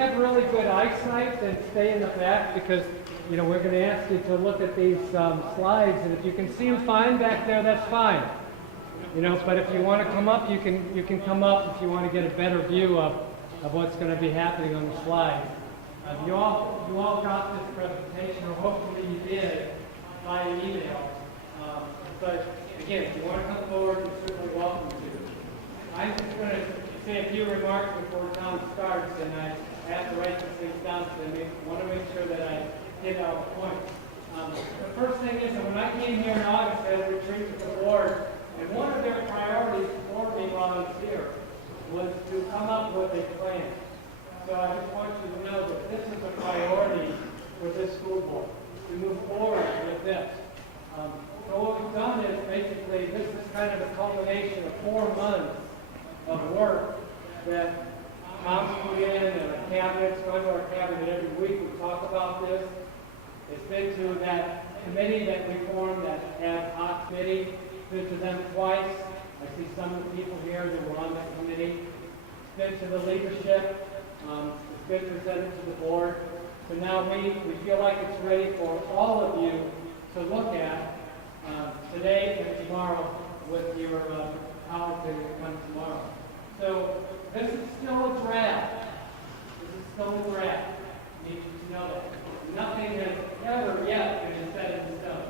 have really good eyesight, then stay in the back because, you know, we're going to ask you to look at these slides, and if you can see them fine back there, that's fine. You know, but if you want to come up, you can come up if you want to get a better view of what's going to be happening on the slides. You all got this presentation, or hopefully you did, by email. But again, if you want to come forward, you're certainly welcome to. I'm just going to say a few remarks before Tom starts, and I have to write these things down, so I want to make sure that I hit our points. The first thing is that when I came here in August, I had a retreat with the board, and one of their priorities for me while I was here was to come up with a plan. So I just want you to know that this is a priority for this school board, to move forward with this. So what we've done is basically, this is kind of a culmination of 4 months of work that Tom's put in, and our cabinet's going to our cabinet every week. We talk about this. It's been to that committee that we formed, that ad hoc committee. It's been to them twice. I see some of the people here that were on that committee. It's been to the leadership. It's been presented to the board. So now we feel like it's ready for all of you to look at today and tomorrow with your colleagues that will come tomorrow. So this is still a draft. This is still a draft. I need you to know that. Nothing has ever yet been set in stone.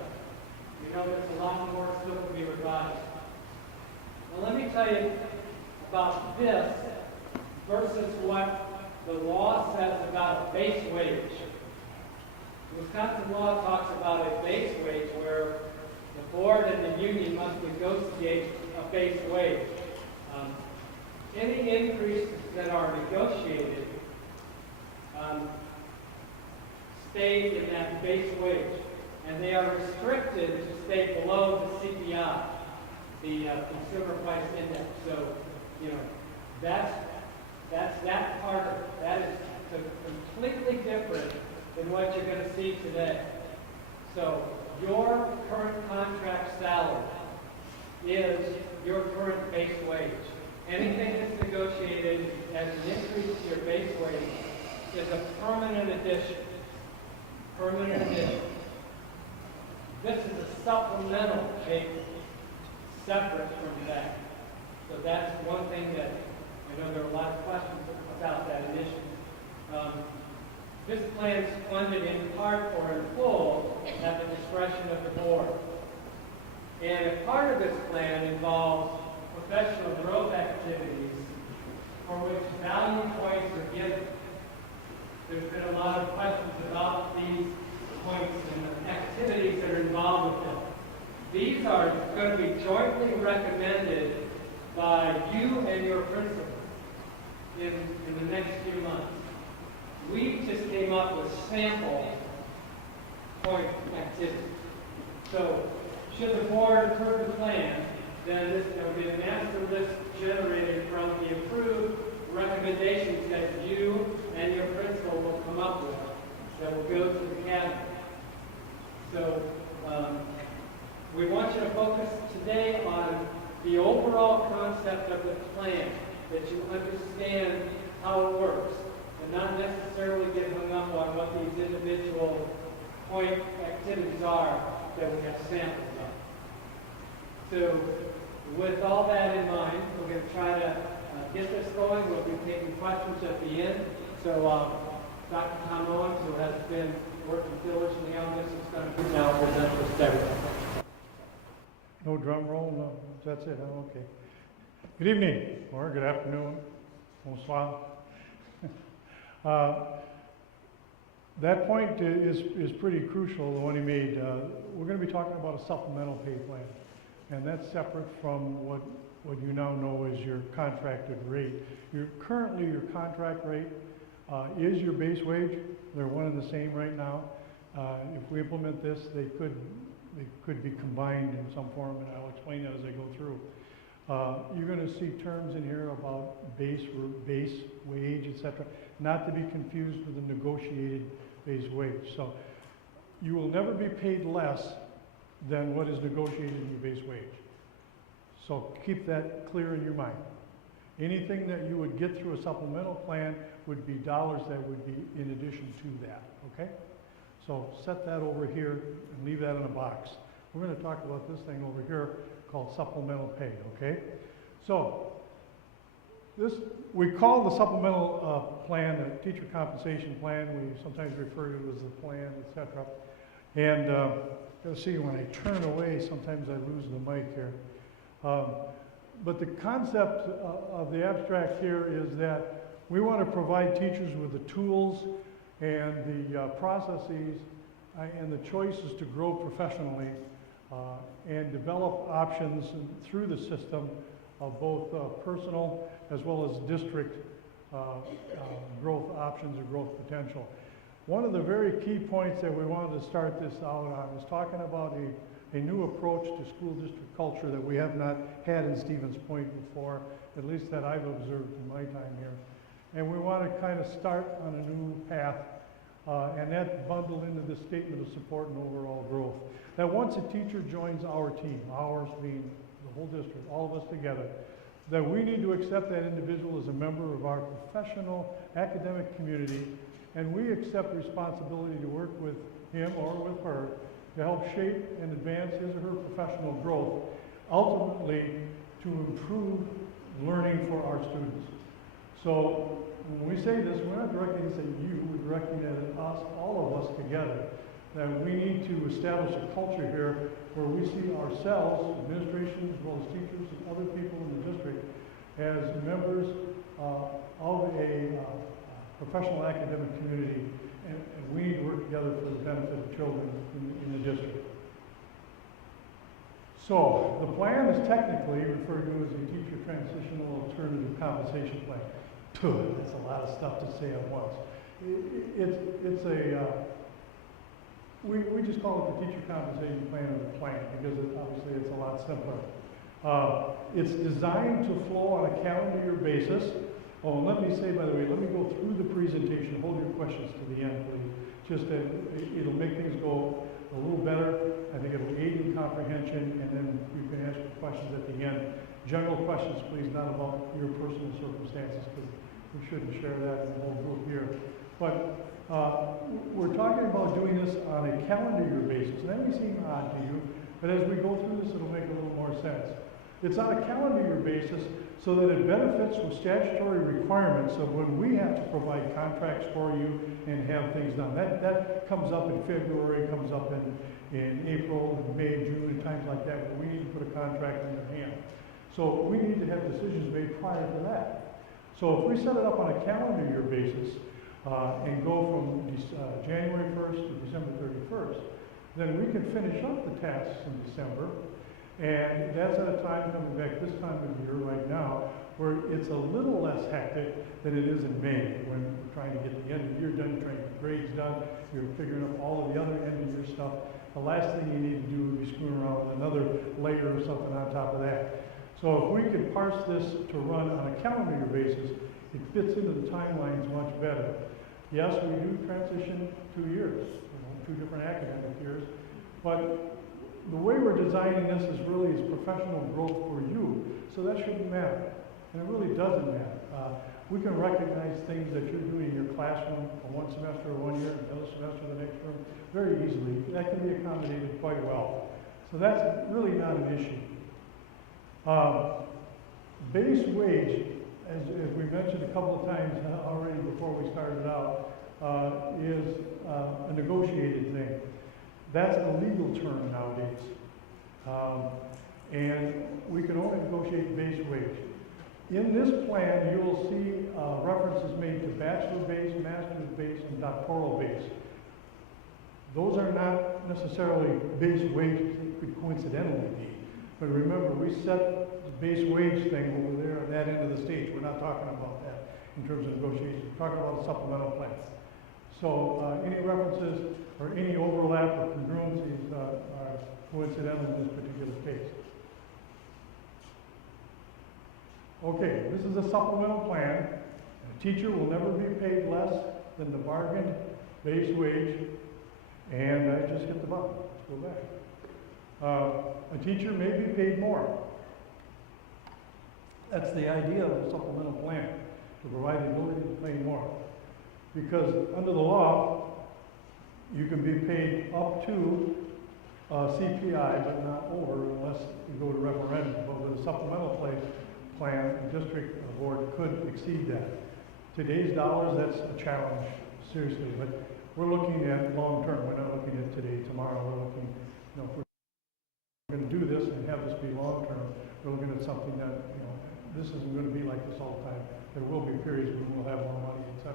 We know there's a lot more still to be revised. Well, let me tell you about this versus what the law says about a base wage. Wisconsin law talks about a base wage where the board and the union must negotiate a base wage. Any increases that are negotiated stay in that base wage, and they are restricted to stay below the CPI, the Consumer Price Index. So, you know, that's that part of it. That is completely different than what you're going to see today. So your current contract salary is your current base wage. Anything that's negotiated as an increase to your base wage is a permanent addition. Permanent addition. This is a supplemental pay separate from that. So that's one thing that I know there are a lot of questions about that initiative. This plan is funded in part or in full at the discretion of the board. And a part of this plan involves professional growth activities for which value points are given. There's been a lot of questions about these points and the activities that are involved with them. These are going to be jointly recommended by you and your principal in the next few months. We just came up with sample point activities. So, should the board approve the plan, then there will be a master list generated from the approved recommendations that you and your principal will come up with that will go to the cabinet. So, we want you to focus today on the overall concept of the plan, that you understand how it works, and not necessarily get hung up on what these individual point activities are that we have samples of. So with all that in mind, we're going to try to get this going. We'll be taking questions at the end. So Dr. Tom Owens, who has been working diligently on this, is going to now present this to everyone. No drum roll? No, that's it. Oh, okay. Good evening, or good afternoon. Bonsoir. That point is pretty crucial, the one he made. We're going to be talking about a supplemental pay plan, and that's separate from what you now know as your contracted rate. Currently, your contract rate is your base wage. They're one and the same right now. If we implement this, they could be combined in some form, and I'll explain that as I go through. You're going to see terms in here about base wage, etc., not to be confused with the negotiated base wage. So you will never be paid less than what is negotiated in your base wage. So keep that clear in your mind. Anything that you would get through a supplemental plan would be dollars that would be in addition to that, okay? So set that over here and leave that in a box. We're going to talk about this thing over here called supplemental pay, okay? So this, we call the supplemental plan a teacher compensation plan. We sometimes refer to it as the plan, etc. And you'll see when I turn away, sometimes I lose the mic here. But the concept of the abstract here is that we want to provide teachers with the tools and the processes and the choices to grow professionally and develop options through the system of both personal as well as district growth options or growth potential. One of the very key points that we wanted to start this out on is talking about a new approach to school district culture that we have not had in Stevens Point before, at least that I've observed in my time here. And we want to kind of start on a new path and that bundled into the statement of support and overall growth. That once a teacher joins our team, ours being the whole district, all of us together, that we need to accept that individual as a member of our professional academic community, and we accept responsibility to work with him or with her to help shape and advance his or her professional growth, ultimately to improve learning for our students. So when we say this, we're not directing this at you, we're directing it at us, all of us together, that we need to establish a culture here where we see ourselves, administration, as well as teachers and other people in the district, as members of a professional academic community, and we need to work together for the benefit of children in the district. So, the plan is technically referred to as a teacher transitional alternative compensation plan. That's a lot of stuff to say at once. We just call it the teacher compensation plan or the plan because obviously it's a lot simpler. It's designed to flow on a calendar year basis. Oh, and let me say, by the way, let me go through the presentation. Hold your questions to the end, please. Just that it'll make things go a little better. I think it'll aid in comprehension, and then you can ask your questions at the end. General questions, please, not about your personal circumstances, because we shouldn't share that in the whole group here. But we're talking about doing this on a calendar year basis. And that may seem odd to you, but as we go through this, it'll make a little more sense. It's on a calendar year basis so that it benefits from statutory requirements of when we have to provide contracts for you and have things done. That comes up in February, comes up in April, May, June, and times like that, where we need to put a contract in their hand. So we need to have decisions made prior to that. So if we set it up on a calendar year basis and go from January 1st to December 31st, then we can finish up the tasks in December. And that's at a time coming back this time of year right now where it's a little less hectic than it is in May when we're trying to get the end of the year done, trying to get grades done, you're figuring up all of the other end of year stuff. The last thing you need to do would be screwing around with another layer or something on top of that. So if we can parse this to run on a calendar year basis, it fits into the timelines much better. Yes, we do transition 2 years, 2 different academic years, but the way we're designing this is really is professional growth for you, so that shouldn't matter, and it really doesn't matter. We can recognize things that you're doing in your classroom for one semester or 1 year, and another semester the next term, very easily. That can be accommodated quite well. So that's really not an issue. Base wage, as we mentioned a couple of times already before we started out, is a negotiated thing. That's a legal term nowadays. And we can only negotiate base wage. In this plan, you will see references made to bachelor base, master's base, and doctoral base. Those are not necessarily base wages, they could coincidentally be. But remember, we set the base wage thing over there on that end of the stage. We're not talking about that in terms of negotiations. We're talking about a supplemental plan. So any references or any overlap or congruencies are coincidental in this particular case. Okay, this is a supplemental plan. A teacher will never be paid less than the bargained base wage. And I just hit the button. Let's go back. A teacher may be paid more. That's the idea of the supplemental plan, to provide the ability to pay more. Because under the law, you can be paid up to CPI, but not over unless you go to referendum. But with a supplemental plan, the district board could exceed that. Today's dollars, that's a challenge, seriously, but we're looking at long term. We're not looking at today, tomorrow. We're looking, if we're going to do this and have this be long term, we're looking at something that, this isn't going to be like this all the time. There will be periods when we'll have more money, etc.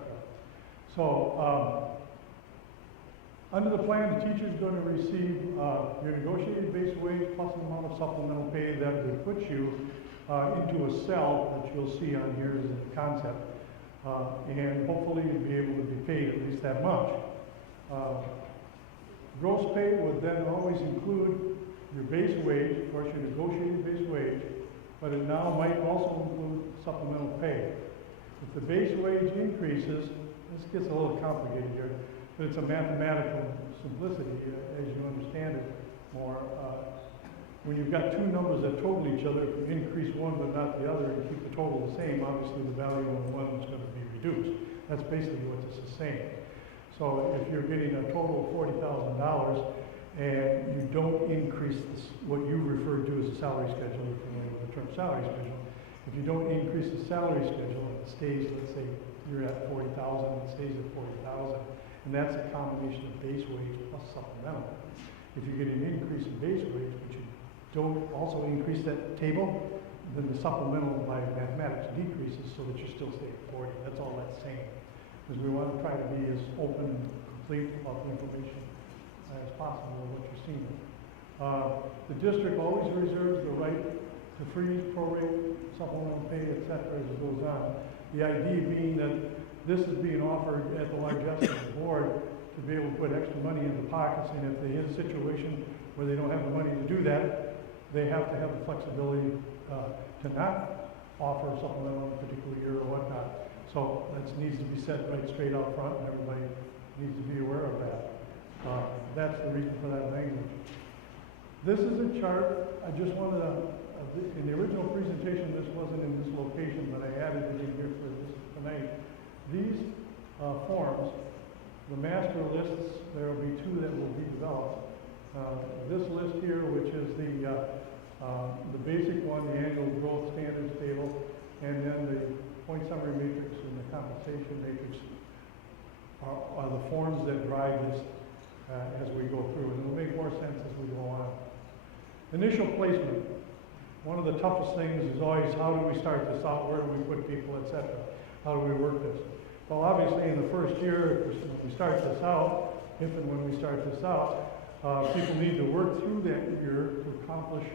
So, under the plan, the teacher's going to receive your negotiated base wage plus an amount of supplemental pay that would put you into a cell that you'll see on here as a concept. And hopefully you'll be able to be paid at least that much. Gross pay would then always include your base wage, of course your negotiated base wage, but it now might also include supplemental pay. If the base wage increases, this gets a little complicated here, but it's a mathematical simplicity as you understand it more. When you've got two numbers that total each other, if you increase one but not the other and keep the total the same, obviously the value of one is going to be reduced. That's basically what this is saying. So if you're getting a total of $40,000 and you don't increase what you refer to as a salary schedule, you're familiar with the term salary schedule. If you don't increase the salary schedule, it stays, let's say you're at 40,000, it stays at 40,000. And that's a combination of base wage plus supplemental. If you get an increase in base wage, but you don't also increase that table, then the supplemental by mathematics decreases so that you still stay at 40. That's all that's saying. Because we want to try to be as open and complete about the information as possible of what you're seeing. The district always reserves the right to freeze, prorate, supplemental pay, etc. as it goes on. The idea being that this is being offered at the largesse of the board to be able to put extra money in the pockets, and if they hit a situation where they don't have the money to do that, they have to have the flexibility to not offer a supplemental in a particular year or whatnot. So that needs to be said right straight out front, and everybody needs to be aware of that. That's the reason for that language. This is a chart. I just wanted to, in the original presentation, this wasn't in this location, but I added it in here for this tonight. These forms, the master lists, there will be two that will be developed. This list here, which is the basic one, the annual growth standards table, and then the point summary matrix and the compensation matrix are the forms that drive this as we go through. And it'll make more sense as we go on. Initial placement. One of the toughest things is always how do we start this out, where do we put people, etc. How do we work this? Well, obviously in the first year, when we start this out, if and when we start this out, people need to work through that year to accomplish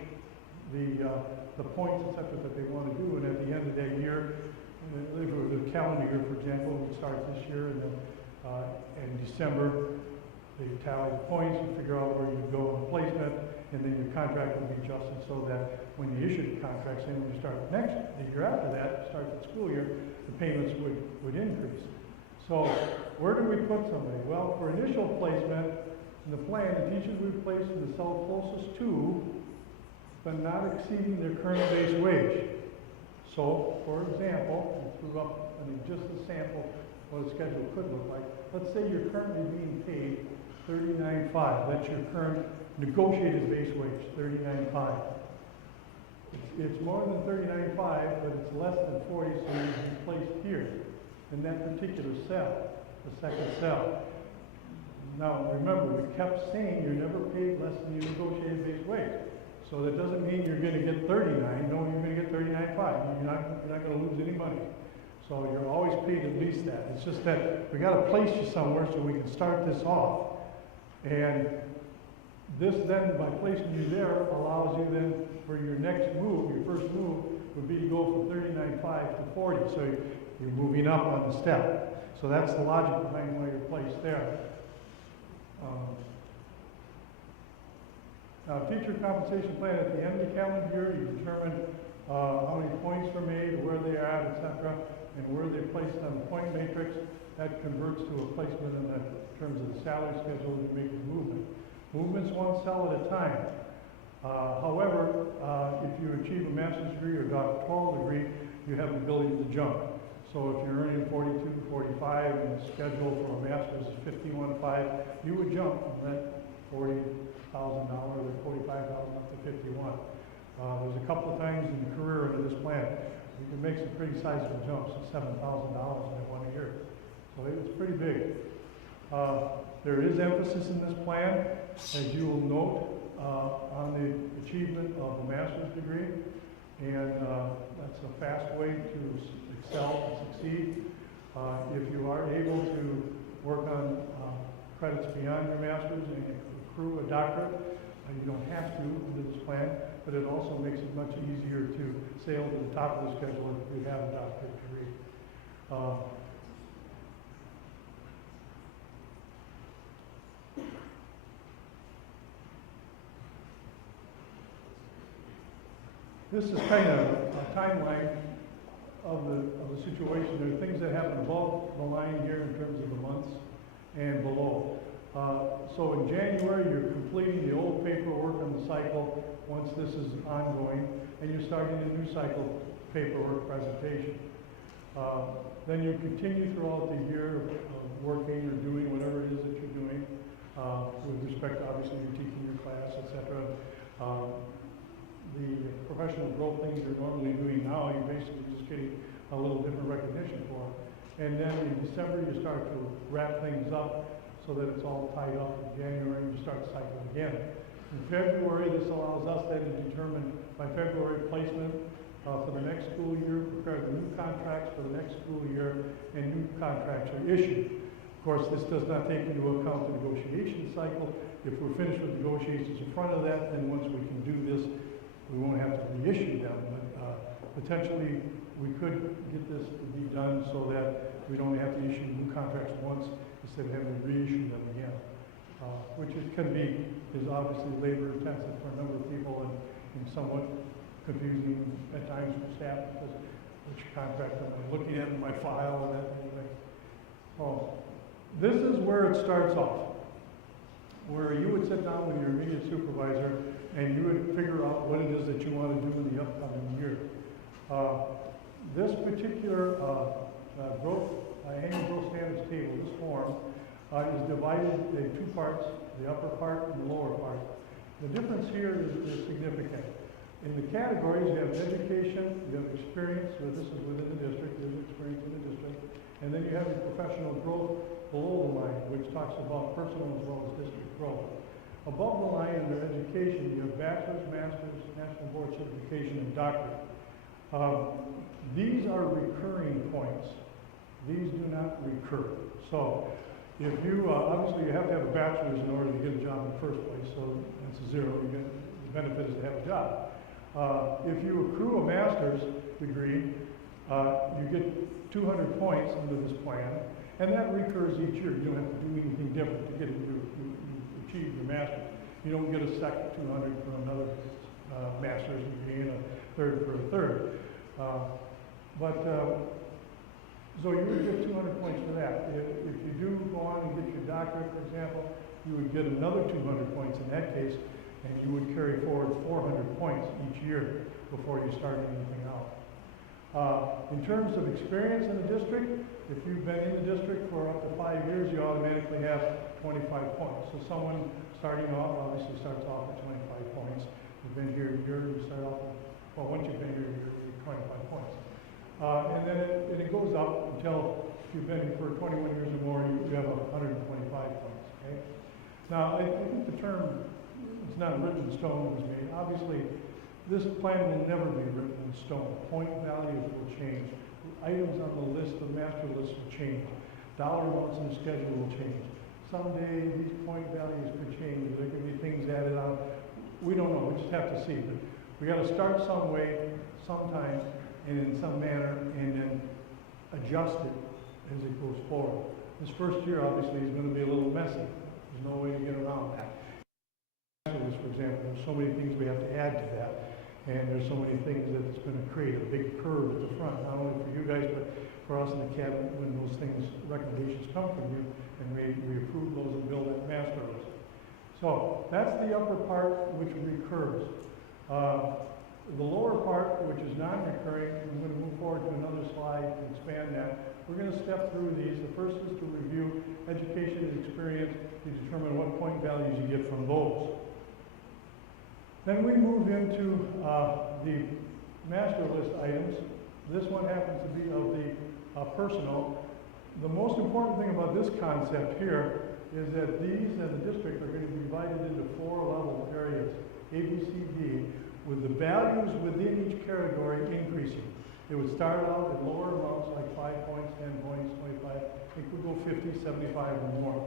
the points, etc., that they want to do. And at the end of that year, if it was a calendar year, for example, we start this year, and then in December, they tally the points and figure out where you go on placement, and then your contract will be adjusted so that when you issue the contract, say when you start the year after that, start the school year, the payments would increase. So where do we put somebody? Well, for initial placement, in the plan, the teachers we place in the cell closest to, but not exceeding their current base wage. So, for example, I threw up just a sample of what a schedule could look like. Let's say you're currently being paid $39.5. That's your current negotiated base wage, $39.5. It's more than $39.5, but it's less than 40, so you'd be placed here in that particular cell, the second cell. Now, remember, we kept saying you're never paid less than your negotiated base wage. So that doesn't mean you're going to get 39. No, you're going to get 39.5. You're not going to lose any money. So you're always paid at least that. It's just that we got to place you somewhere so we can start this off. And this then, by placing you there, allows you then for your next move, your first move, would be to go from 39.5 to 40. So you're moving up on the step. So that's the logic behind why you're placed there. Now, teacher compensation plan, at the end of the calendar year, you determine how many points were made, where they are at, etc., and where they're placed on the point matrix. That converts to a placement in terms of the salary schedule to make the movement. Movement's one cell at a time. However, if you achieve a master's degree or doctoral degree, you have the ability to jump. So if you're earning 42, 45, and the schedule for a master's is 51.5, you would jump from that $40,000 or 45,000 up to 51. There's a couple of times in the career of this plan, you can make some pretty sizable jumps, $7,000 in 1 year. So it's pretty big. There is emphasis in this plan, as you will note, on the achievement of a master's degree, and that's a fast way to excel and succeed. If you are able to work on credits beyond your master's and accrue a doctorate, you don't have to under this plan, but it also makes it much easier to sail to the top of the schedule if you have a doctorate degree. This is kind of a timeline of the situation. There are things that happen above the line here in terms of the months and below. So in January, you're completing the old paperwork on the cycle once this is ongoing, and you're starting a new cycle paperwork presentation. Then you continue throughout the year of working or doing whatever it is that you're doing with respect to obviously you're teaching your class, etc. The professional growth things you're normally doing now, you're basically just getting a little different recognition for. And then in December, you start to wrap things up so that it's all tied up. In January, you start cycling again. In February, this allows us then to determine by February placement for the next school year, prepare the new contracts for the next school year, and new contracts are issued. Of course, this does not take into account the negotiation cycle. If we're finished with negotiations in front of that, then once we can do this, we won't have to reissue them. But potentially, we could get this to be done so that we don't have to issue new contracts once instead of having to reissue them again. Which is obviously labor intensive for a number of people and somewhat confusing at times for staff because which contract am I looking at in my file and that kind of thing. So this is where it starts off, where you would sit down with your immediate supervisor and you would figure out what it is that you want to do in the upcoming year. This particular annual growth standards table, this form, is divided in two parts, the upper part and the lower part. The difference here is significant. In the categories, you have education, you have experience, so this is within the district, there's experience in the district, and then you have your professional growth below the line, which talks about personal as well as district growth. Above the line under education, you have bachelor's, master's, national board certification, and doctorate. These are recurring points. These do not recur. So if you, obviously you have to have a bachelor's in order to get a job in the first place, so that's a zero. The benefit is to have a job. If you accrue a master's degree, you get 200 points under this plan, and that recurs each year. You don't have to do anything different to get it to achieve your master's. You don't get a second 200 for another master's degree and a third for a third. So you would get 200 points for that. If you do go on and get your doctorate, for example, you would get another 200 points in that case, and you would carry forward 400 points each year before you start anything out. In terms of experience in the district, if you've been in the district for up to 5 years, you automatically have 25 points. So someone starting off obviously starts off at 25 points. You've been here a year, you start off with, well, once you've been here a year, you get 25 points. And then it goes up until if you've been here for 21 years or more, you have 125 points. Okay? Now, I think the term, it's not written in stone, was made. Obviously, this plan will never be written in stone. Point values will change. Items on the list, the master list will change. Dollar amounts in the schedule will change. Someday, these point values could change. There could be things added on. We don't know. We just have to see. But we got to start some way, sometime, and in some manner, and then adjust it as it goes forward. This first year, obviously, is going to be a little messy. There's no way to get around that. For example, there's so many things we have to add to that, and there's so many things that it's going to create a big curve at the front, not only for you guys, but for us in the cabinet when those things, recommendations come from you, and we approve those and build that master list. So, that's the upper part which recurs. The lower part, which is non-recurring, I'm going to move forward to another slide to expand that. We're going to step through these. The first is to review education and experience to determine what point values you get from those. Then we move into the master list items. This one happens to be of the personal. The most important thing about this concept here is that these and the district are going to be divided into 4 level areas, A, B, C, D, with the values within each category increasing. It would start out at lower amounts like 5 points, 10 points, 25. It could go 50, 75 or more.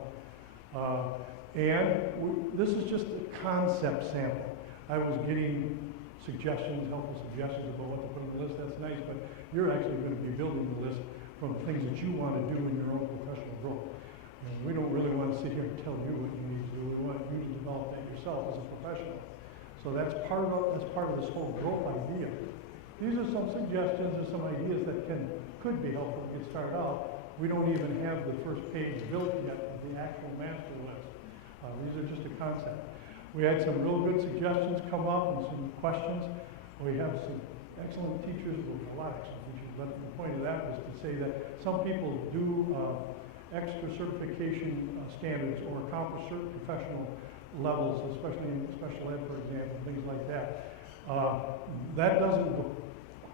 This is just a concept sample. I was getting suggestions, helpful suggestions about what to put on the list. That's nice, but you're actually going to be building the list from things that you want to do in your own professional growth. And we don't really want to sit here and tell you what you need to do. We want you to develop that yourself as a professional. So that's part of this whole growth idea. These are some suggestions and some ideas that could be helpful to get started out. We don't even have the first page built yet of the actual master list. These are just a concept. We had some real good suggestions come up and some questions. We have some excellent teachers, well, a lot of excellent teachers, but the point of that was to say that some people do extra certification standards or accomplish certain professional levels, especially in special ed, for example, things like that. That doesn't go,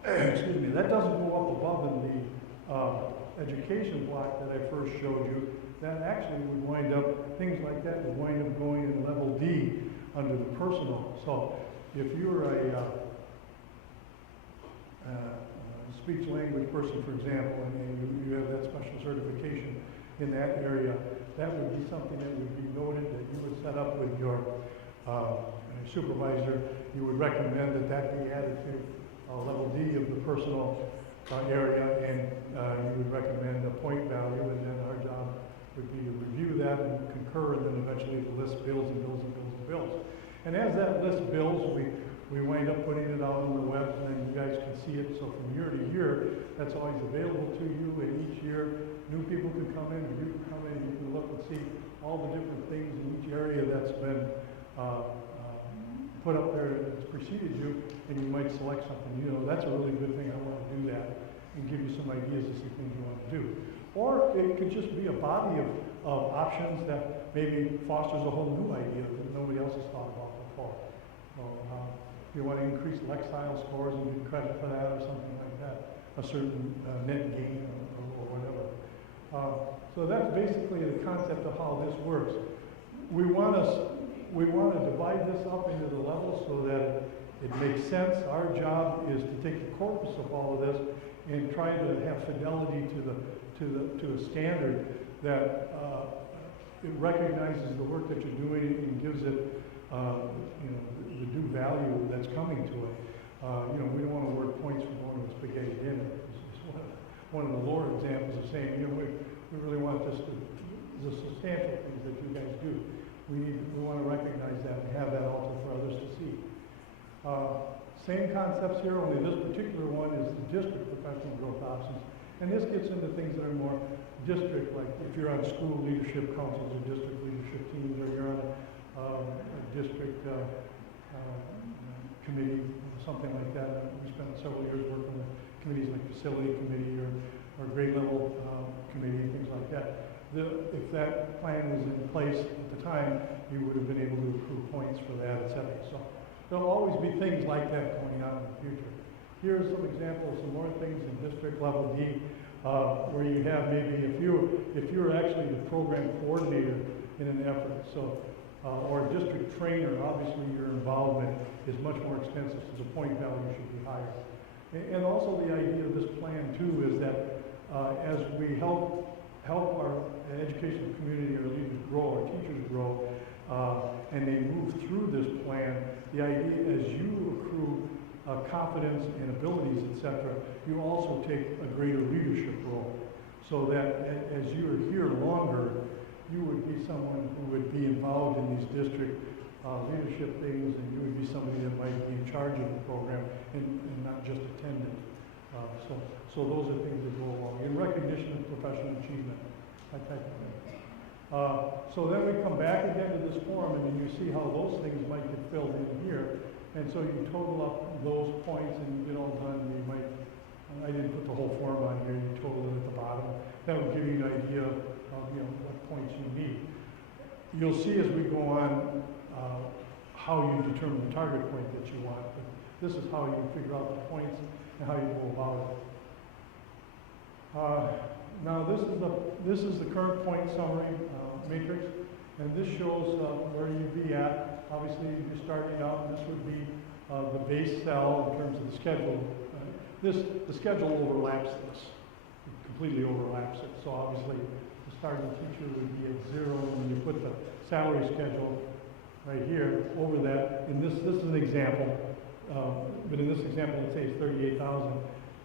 excuse me, that doesn't go up above in the education block that I first showed you. That actually would wind up, things like that would wind up going in level D under the personal. So if you're a speech language person, for example, and you have that special certification in that area, that would be something that would be noted that you would set up with your supervisor. You would recommend that that be added to level D of the personal area, and you would recommend a point value, and then our job would be to review that and concur, and then eventually the list builds and builds and builds and builds. And as that list builds, we wind up putting it out on the web, and then you guys can see it. So from year to year, that's always available to you, and each year, new people can come in, and you can come in, and you can look and see all the different things in each area that's been put up there that's preceded you, and you might select something. You know, that's a really good thing. I want to do that and give you some ideas of some things you want to do. Or it could just be a body of options that maybe fosters a whole new idea that nobody else has thought about before. So, if you want to increase Lexile scores and get credit for that or something like that, a certain net gain or whatever. So that's basically the concept of how this works. We want to divide this up into the levels so that it makes sense. Our job is to take the corpus of all of this and try to have fidelity to a standard that it recognizes the work that you're doing and gives it the due value that's coming to it. We don't want to award points for going to a spaghetti dinner. It's one of the lower examples of saying, we really want the substantial things that you guys do. We want to recognize that and have that also for others to see. Same concepts here, only this particular one is the district professional growth options. And this gets into things that are more district, like if you're on school leadership councils or district leadership teams, or you're on a district committee, something like that. We spent several years working with committees like facility committee or grade level committee and things like that. If that plan was in place at the time, you would have been able to accrue points for that, et cetera. So there'll always be things like that going on in the future. Here's some examples, some more things in district level D, where you have maybe if you're actually the program coordinator in an effort, or a district trainer, obviously your involvement is much more extensive, so the point value should be higher. And also the idea of this plan too is that as we help our educational community, our leaders grow, our teachers grow, and they move through this plan, the idea as you accrue confidence and abilities, etc., you also take a greater leadership role. So that as you are here longer, you would be someone who would be involved in these district leadership things, and you would be somebody that might be in charge of the program and not just attendant. So those are things that go along. In recognition of professional achievement, that type of thing. So then we come back again to this form, and then you see how those things might get filled in here. And so you total up those points and you get all done, and you might, I didn't put the whole form on here, you total it at the bottom. That would give you an idea of, what points you need. You'll see as we go on, how you determine the target point that you want, but this is how you figure out the points and how you go about it. Now this is the current point summary matrix, and this shows where you'd be at. Obviously, you're starting out, and this would be the base cell in terms of the schedule. The schedule overlaps this. It completely overlaps it. So obviously, the starting teacher would be at 0, and you put the salary schedule right here over that. In this is an example, but in this example, let's say it's 38,000.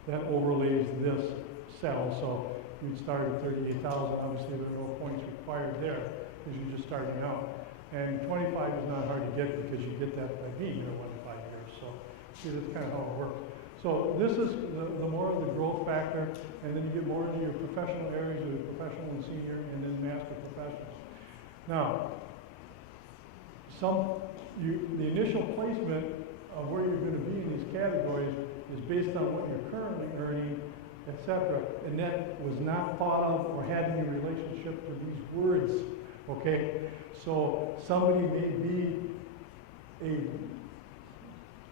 That overlays this cell. So you'd start at 38,000. Obviously, there are no points required there because you're just starting out. And 25 is not hard to get because you get that by being here 1 to 5 years. So see, that's kind of how it works. So this is the more of the growth factor, and then you get more into your professional areas with professional and senior, and then master professionals. Now, the initial placement of where you're going to be in these categories is based on what you're currently earning, etc. And that was not thought of or had any relationship to these words. Okay, so somebody may be a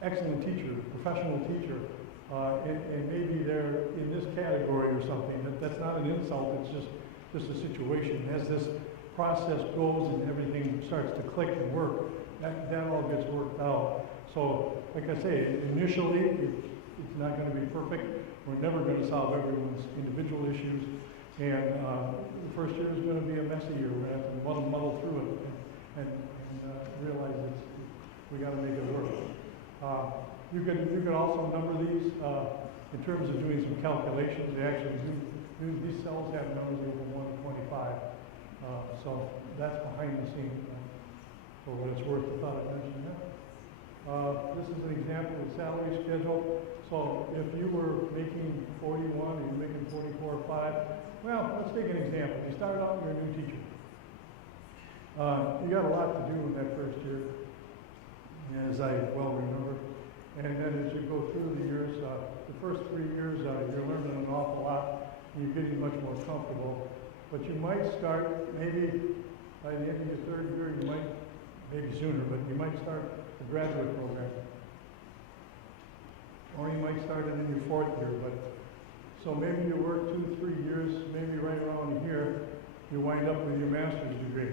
excellent teacher, professional teacher, and maybe they're in this category or something. That's not an insult. It's just a situation. As this process goes and everything starts to click and work, that all gets worked out. So, like I say, initially it's not going to be perfect. We're never going to solve everyone's individual issues. And the first year is going to be a messy year. We're going to have to muddle through it and realize we got to make it work. You can also number these in terms of doing some calculations. They actually these cells have numbers over 1 to 25. So that's behind the scenes for what it's worth. I thought I'd mention that. This is an example of the salary schedule. So if you were making 41 and you're making 44 or 5, well, let's take an example. You started out and you're a new teacher. You got a lot to do in that first year, as I well remember. And then as you go through the years, the first 3 years, you're learning an awful lot. And you're getting much more comfortable. But you might start, maybe by the end of your 3rd year, you might, maybe sooner, but you might start a graduate program. Or you might start it in your 4th year. But so maybe you work 2, 3 years, maybe right around here, you wind up with your master's degree.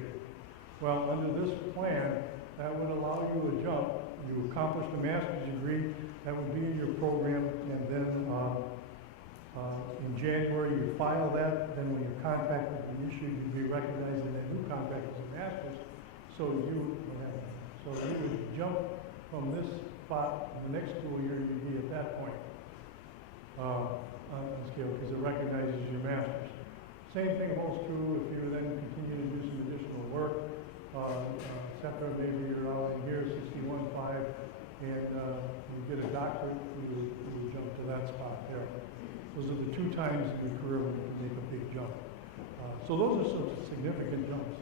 Well, under this plan, that would allow you a jump. You accomplish the master's degree, that would be in your program, and then in January you file that, then when your contract would be issued, you'd be recognized in that new contract as a master's, so you would jump from this spot in the next school year you'd be at that point on the scale, because it recognizes your master's. Same thing holds true if you then continue to do some additional work, etc. Maybe you're out in here 61.5 and you get a doctorate, you jump to that spot there. Those are the 2 times in your career when you make a big jump. So those are some significant jumps.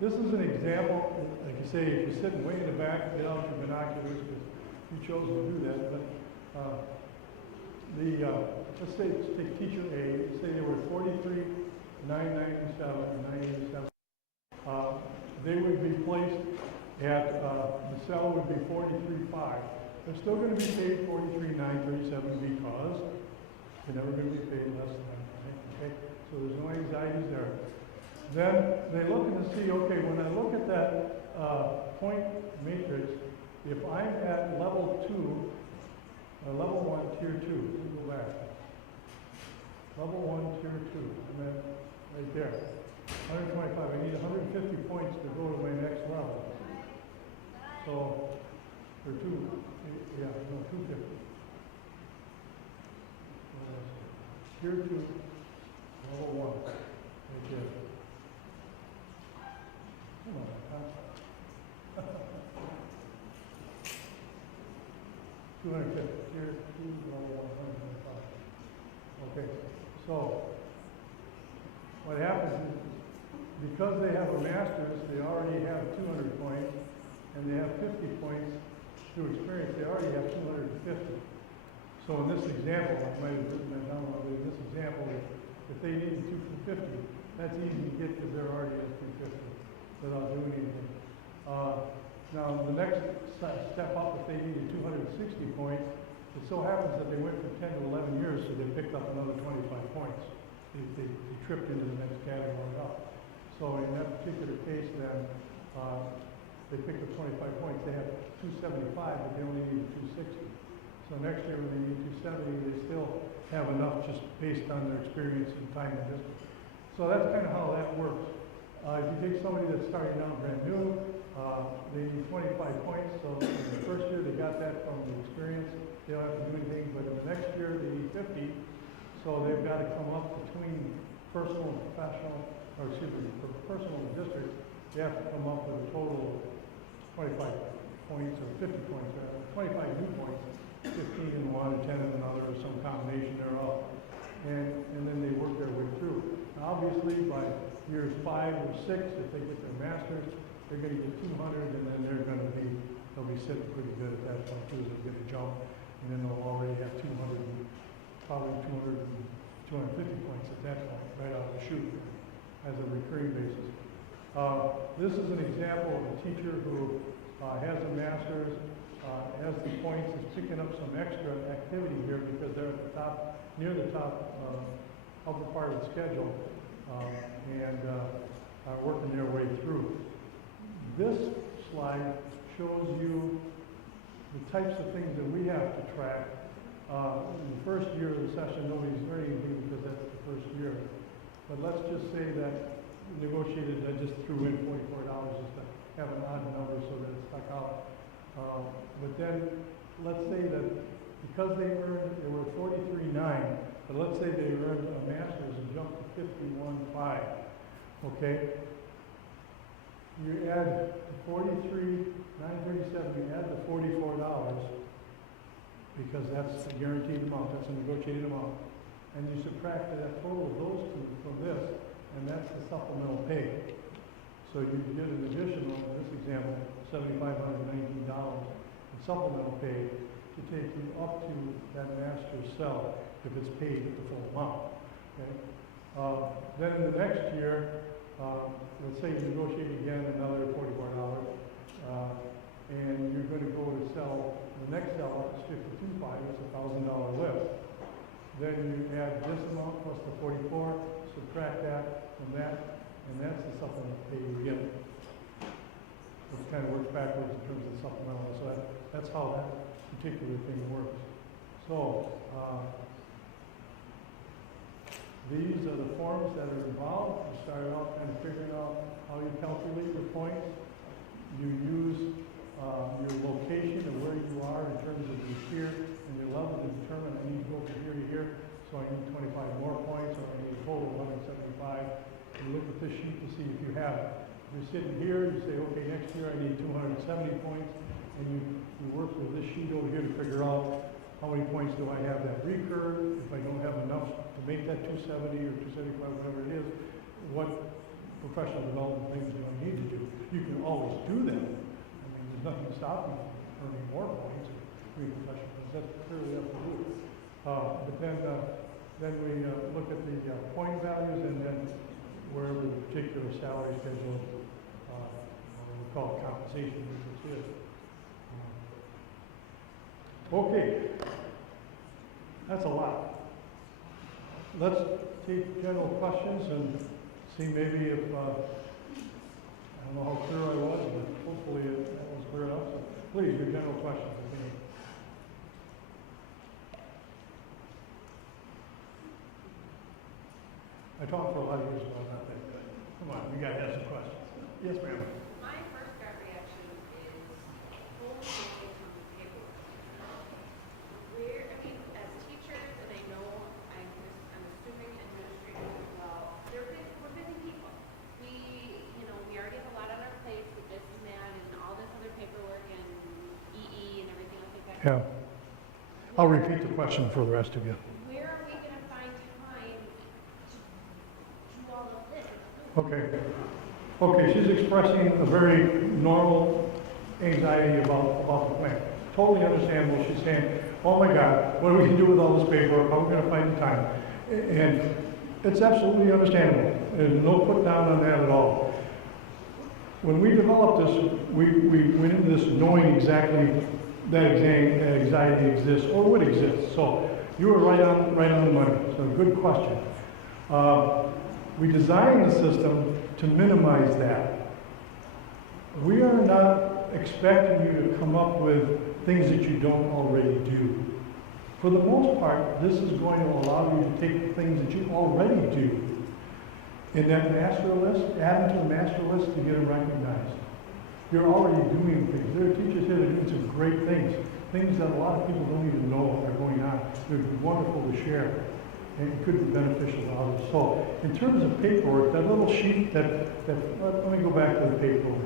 This is an example. Like you say, if you're sitting way in the back, get out your binoculars because you chose to do that. But let's say, take teacher A. Say they were 43, 997, 987. They would be placed at, the cell would be 43.5. They're still going to be paid 43,937 because they're never going to be paid less than that. Right? Okay? So there's no anxieties there. Then they look and see, okay, when I look at that point matrix, if I'm at level 2, level 1, tier 2, let me go back. Level 1, tier 2, I'm at right there. 125, I need 150 points to go to my next level. So, for 250. Tier 2, level 1, right there. Come on, 250, tier 2, level 125. Okay, so what happens because they have a master's, they already have 200 points, and they have 50 points through experience, they already have 250. So in this example, I might have written that down, but in this example, if they need 250, that's easy to get because they're already at 250 without doing anything. Now, the next step up, if they needed 260 points, it so happens that they went from 10 to 11 years, so they picked up another 25 points. They tripped into the next category up. So in that particular case, then, they picked up 25 points. They have 275, but they only need 260. So next year, when they need 270, they still have enough just based on their experience and time and distance. So that's kind of how that works. If you take somebody that's starting out brand new, they need 25 points. So in the first year, they got that from the experience. They don't have to do anything, but in the next year, they need 50. So they've got to come up between personal and professional, or excuse me, for personal and district, they have to come up with a total of 25 points, or 50 points, rather, 25 new points, 15 in one, and 10 in another, or some combination thereof. And then they work their way through. Now, obviously, by years 5 or 6, if they get their master's, they're going to get 200, and then they'll be sitting pretty good at that point too. They'll get a jump, and then they'll already have 200, probably 250 points at that point, right out of the chute, as a recurring basis. This is an example of a teacher who has a master's, has the points, is picking up some extra activity here because they're at the top, near the top upper part of the schedule, and are working their way through. This slide shows you the types of things that we have to track. In the first year of the session, nobody's learning anything because that's the first year. But let's just say that negotiated, I just threw in $44 just to have an odd number so that it stuck out. But then, let's say that because they were 43.9, but let's say they earned a master's and jumped to 51.5, okay? You add the 43,937, you add the $44, because that's a guaranteed amount, that's a negotiated amount, and you subtract that total of those two from this, and that's the supplemental pay. So you get an additional, in this example, $7,519 in supplemental pay to take you up to that master's cell if it's paid at the full amount. Okay? Then in the next year, let's say you negotiate again another $44, and you're going to go to sell, the next cell up is 52.5, it's a $1,000 lift. Then you add this amount plus the 44, subtract that from that, and that's the supplemental pay you get. It kind of works backwards in terms of the supplemental, so that's how that particular thing works. So, these are the forms that are involved. You start out kind of figuring out how you calculate your points. You use your location and where you are in terms of your tier and your level to determine I need to go from here to here, so I need 25 more points, or I need a total of 175. You look at this sheet to see if you have it. If you're sitting here, you say, okay, next year I need 270 points, and you work with this sheet over here to figure out how many points do I have that recur. If I don't have enough to make that 270 or 275, whatever it is, what professional development things do I need to do? You can always do that. I mean, there's nothing to stop you from earning more points or doing professional things. That's clearly up to you. But then we look at the point values, and then wherever the particular salary schedule, we call it compensation, which is. Okay, that's a lot. Let's take general questions and see maybe if, I don't know how clear I was, but hopefully that was clear enough. So please, your general questions. I talked for a lot of years about that. Come on, you guys have some questions. Yes, ma'am. My first gut reaction is holy moly from the paperwork. As teachers, and I know I'm assuming administrators as well, we're busy people. We already have a lot on our plates with this and that and all this other paperwork and EE and everything else like that. Yeah. I'll repeat the question for the rest of you. Where are we going to find time to do all of this? It's so Okay. Okay, she's expressing a very normal anxiety about the plan. Totally understandable. She's saying, oh my God, what are we going to do with all this paperwork? How are we going to find the time? And it's absolutely understandable. There's no put down on that at all. When we developed this, we went into this knowing exactly that anxiety exists or would exist. So you were right on the money. So good question. We designed the system to minimize that. We are not expecting you to come up with things that you don't already do. For the most part, this is going to allow you to take the things that you already do in that master list, add them to the master list to get them recognized. You're already doing things. There are teachers here that are doing some great things that a lot of people don't even know are going on. They're wonderful to share, and it could be beneficial to others. So, in terms of paperwork, that little sheet let me go back to the paperwork.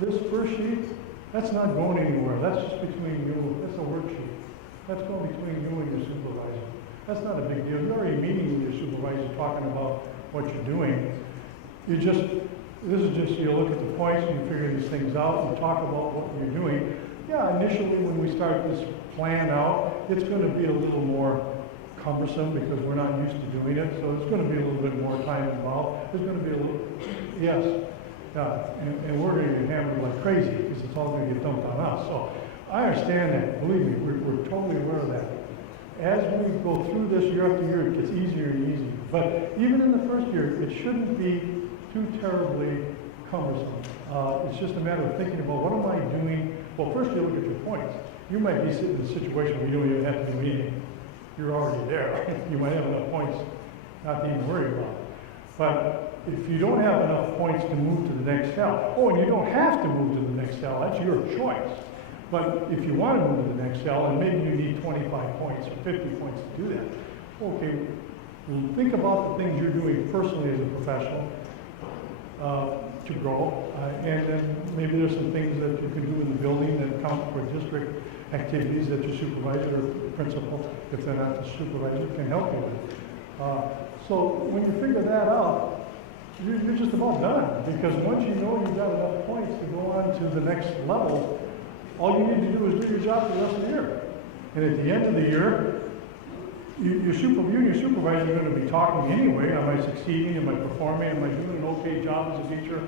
This first sheet, that's not going anywhere. That's just between you. That's a worksheet. That's going between you and your supervisor. That's not a big deal. You're already meeting with your supervisor, talking about what you're doing. This is just, you look at the points and you figure these things out and talk about what you're doing. Yeah, initially when we start this plan out, it's going to be a little more cumbersome because we're not used to doing it. So it's going to be a little bit more time involved. There's going to be a little, yes. And we're going to get hammered like crazy because it's all going to get dumped on us. So I understand that. Believe me, we're totally aware of that. As we go through this year after year, it gets easier and easier. But even in the first year, it shouldn't be too terribly cumbersome. It's just a matter of thinking about what am I doing. Well, first you look at your points. You might be sitting in a situation where you don't even have to do anything. You're already there. You might have enough points not to even worry about it. But if you don't have enough points to move to the next cell, and you don't have to move to the next cell, that's your choice. But if you want to move to the next cell, and maybe you need 25 points or 50 points to do that, okay, well, think about the things you're doing personally as a professional to grow, and then maybe there's some things that you can do in the building that count for district activities that your supervisor or principal, if they're not the supervisor, can help you with. So when you figure that out, you're just about done, because once you know you've got enough points to go on to the next level, all you need to do is do your job for the rest of the year. And at the end of the year, you and your supervisor are going to be talking anyway. Am I succeeding? Am I performing? Am I doing an okay job as a teacher?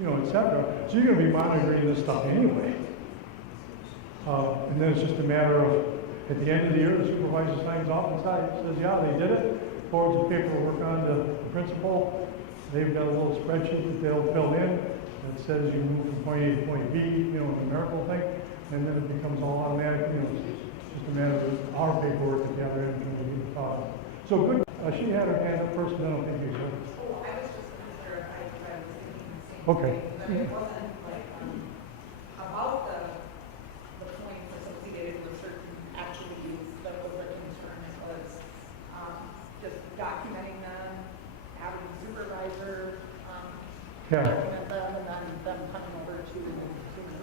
Et cetera. So you're going to be monitoring this stuff anyway. And then it's just a matter of, at the end of the year, the supervisor signs off and says, yeah, they did it. Forwards the paperwork on to the principal. They've got a little spreadsheet that they'll fill in that says you move from point A to point B, a numerical thing, and then it becomes all automatic. It's just a matter of our paperwork at the other end when we get taught. So good. She had her hand up first, and then I'll take you. Oh, I was just concerned, I was thinking the same Okay. thing, but it wasn't like, about the points associated with certain activities that was a concern. It was, just documenting them, having the supervisor, Yeah. document them, and then them coming over to human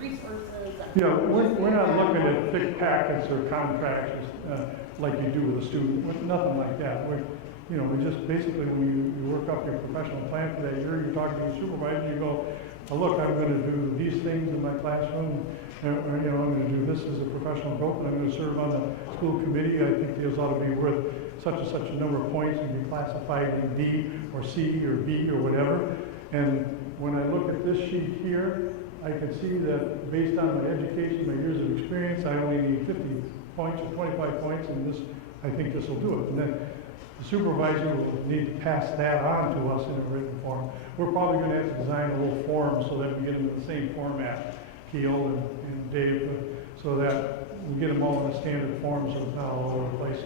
resources. Yeah, we're not looking at thick packets or contracts like you do with a student. Nothing like that. We just basically, when you work up your professional plan for that year, you're talking to your supervisor, you go, oh, look, I'm going to do these things in my classroom, or, I'm going to do this as a professional growth, and I'm going to serve on the school committee. I think these ought to be worth such and such a number of points and be classified in D or C or B or whatever. And when I look at this sheet here, I can see that based on my education, my years of experience, I only need 50 points or 25 points, and I think this will do it. And then the supervisor will need to pass that on to us in a written form. We're probably going to have to design a little form so that we get them in the same format, Keel and Dave, so that we get them all in a standard form so it's not all over the place.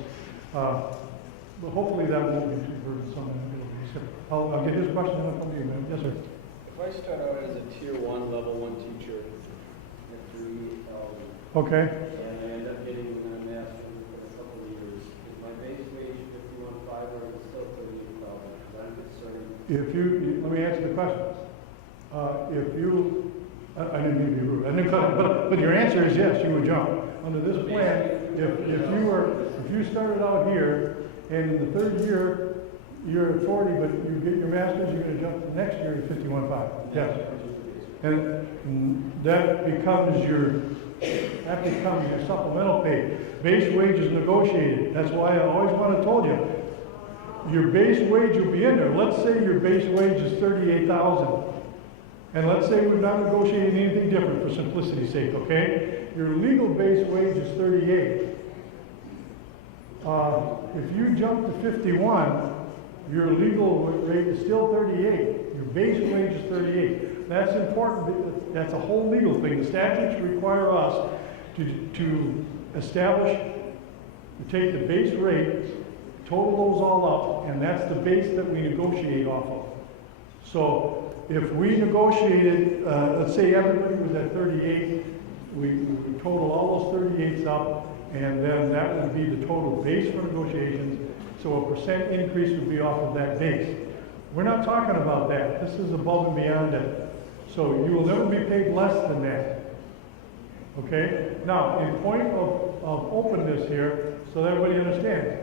But hopefully that won't be too burdensome. I'll get his question and I'll come to you, man. Yes, sir. If I start out as a tier 1, level 1 teacher at 3,000, Okay. and I end up getting a master's in a couple of years, is my base wage 51,500 or is it still 38,000? Because I'm concerned. Let me answer the question. I didn't mean to be rude. I didn't cut it, but your answer is yes, you would jump. Under this plan, if you started out here, and in the third year, you're at 40, but you get your master's, you're gonna jump to next year to 51.5. Yes. And that becomes your supplemental pay. Base wage is negotiated. That's why I always want to told you, your base wage will be in there. Let's say your base wage is 38,000. And let's say we're not negotiating anything different for simplicity's sake, okay? Your legal base wage is 38. If you jump to 51, your legal rate is still 38. Your base wage is 38. That's important. That's a whole legal thing. The statutes require us to establish, to take the base rate, total those all up, and that's the base that we negotiate off of. So if we negotiated, let's say everybody was at 38, we total all those 38s up, and then that would be the total base for negotiations. So a percent increase would be off of that base. We're not talking about that. This is above and beyond that. So you will never be paid less than that. Okay? Now, in point of openness here, so that everybody understands,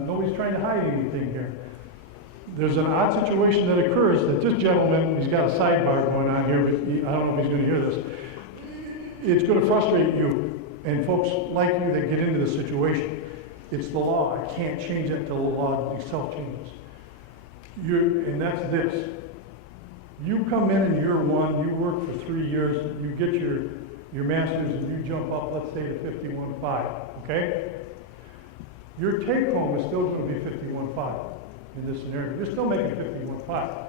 nobody's trying to hide anything here. There's an odd situation that occurs that this gentleman, he's got a sidebar going on here, but I don't know if he's going to hear this. It's going to frustrate you and folks like you that get into this situation. It's the law. I can't change it until the law itself changes. And that's this. You come in year one, you work for 3 years, you get your master's and you jump up, let's say, to 51.5, okay? Your take home is still going to be 51.5 in this scenario. You're still making 51.5.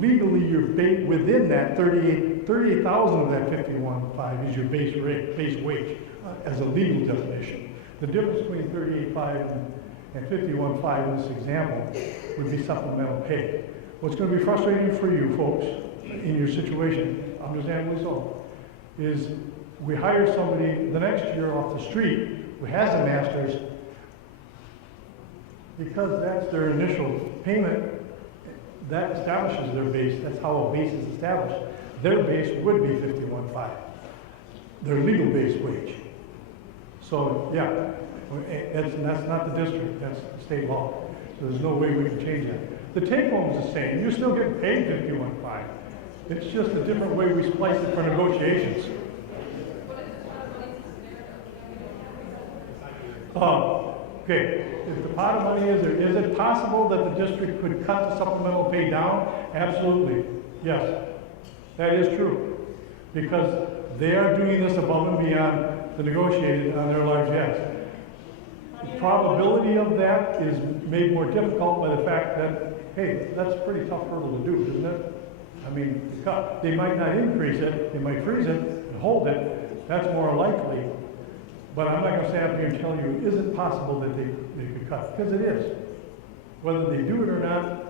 Legally, you're within that 38,000 of that 51.5 is your base rate, base wage, as a legal definition. The difference between 38.5 and 51.5 in this example would be supplemental pay. What's going to be frustrating for you folks in your situation, understandably so, is we hire somebody the next year off the street who has a master's, because that's their initial payment, that establishes their base. That's how a base is established. Their base would be 51.5, their legal base wage. So yeah, that's not the district, that's state law. So there's no way we can change that. The take home is the same. You're still getting paid 51.5. It's just a different way we splice it for negotiations. Okay, if the pot of money is it possible that the district could cut the supplemental pay down? Absolutely, yes. That is true. Because they are doing this above and beyond the negotiated on their large yes. The probability of that is made more difficult by the fact that, hey, that's a pretty tough hurdle to do, isn't it? I mean, cut. They might not increase it, they might freeze it and hold it. That's more likely. But I'm not going to stand up here and tell you, is it possible that they could cut? Because it is. Whether they do it or not,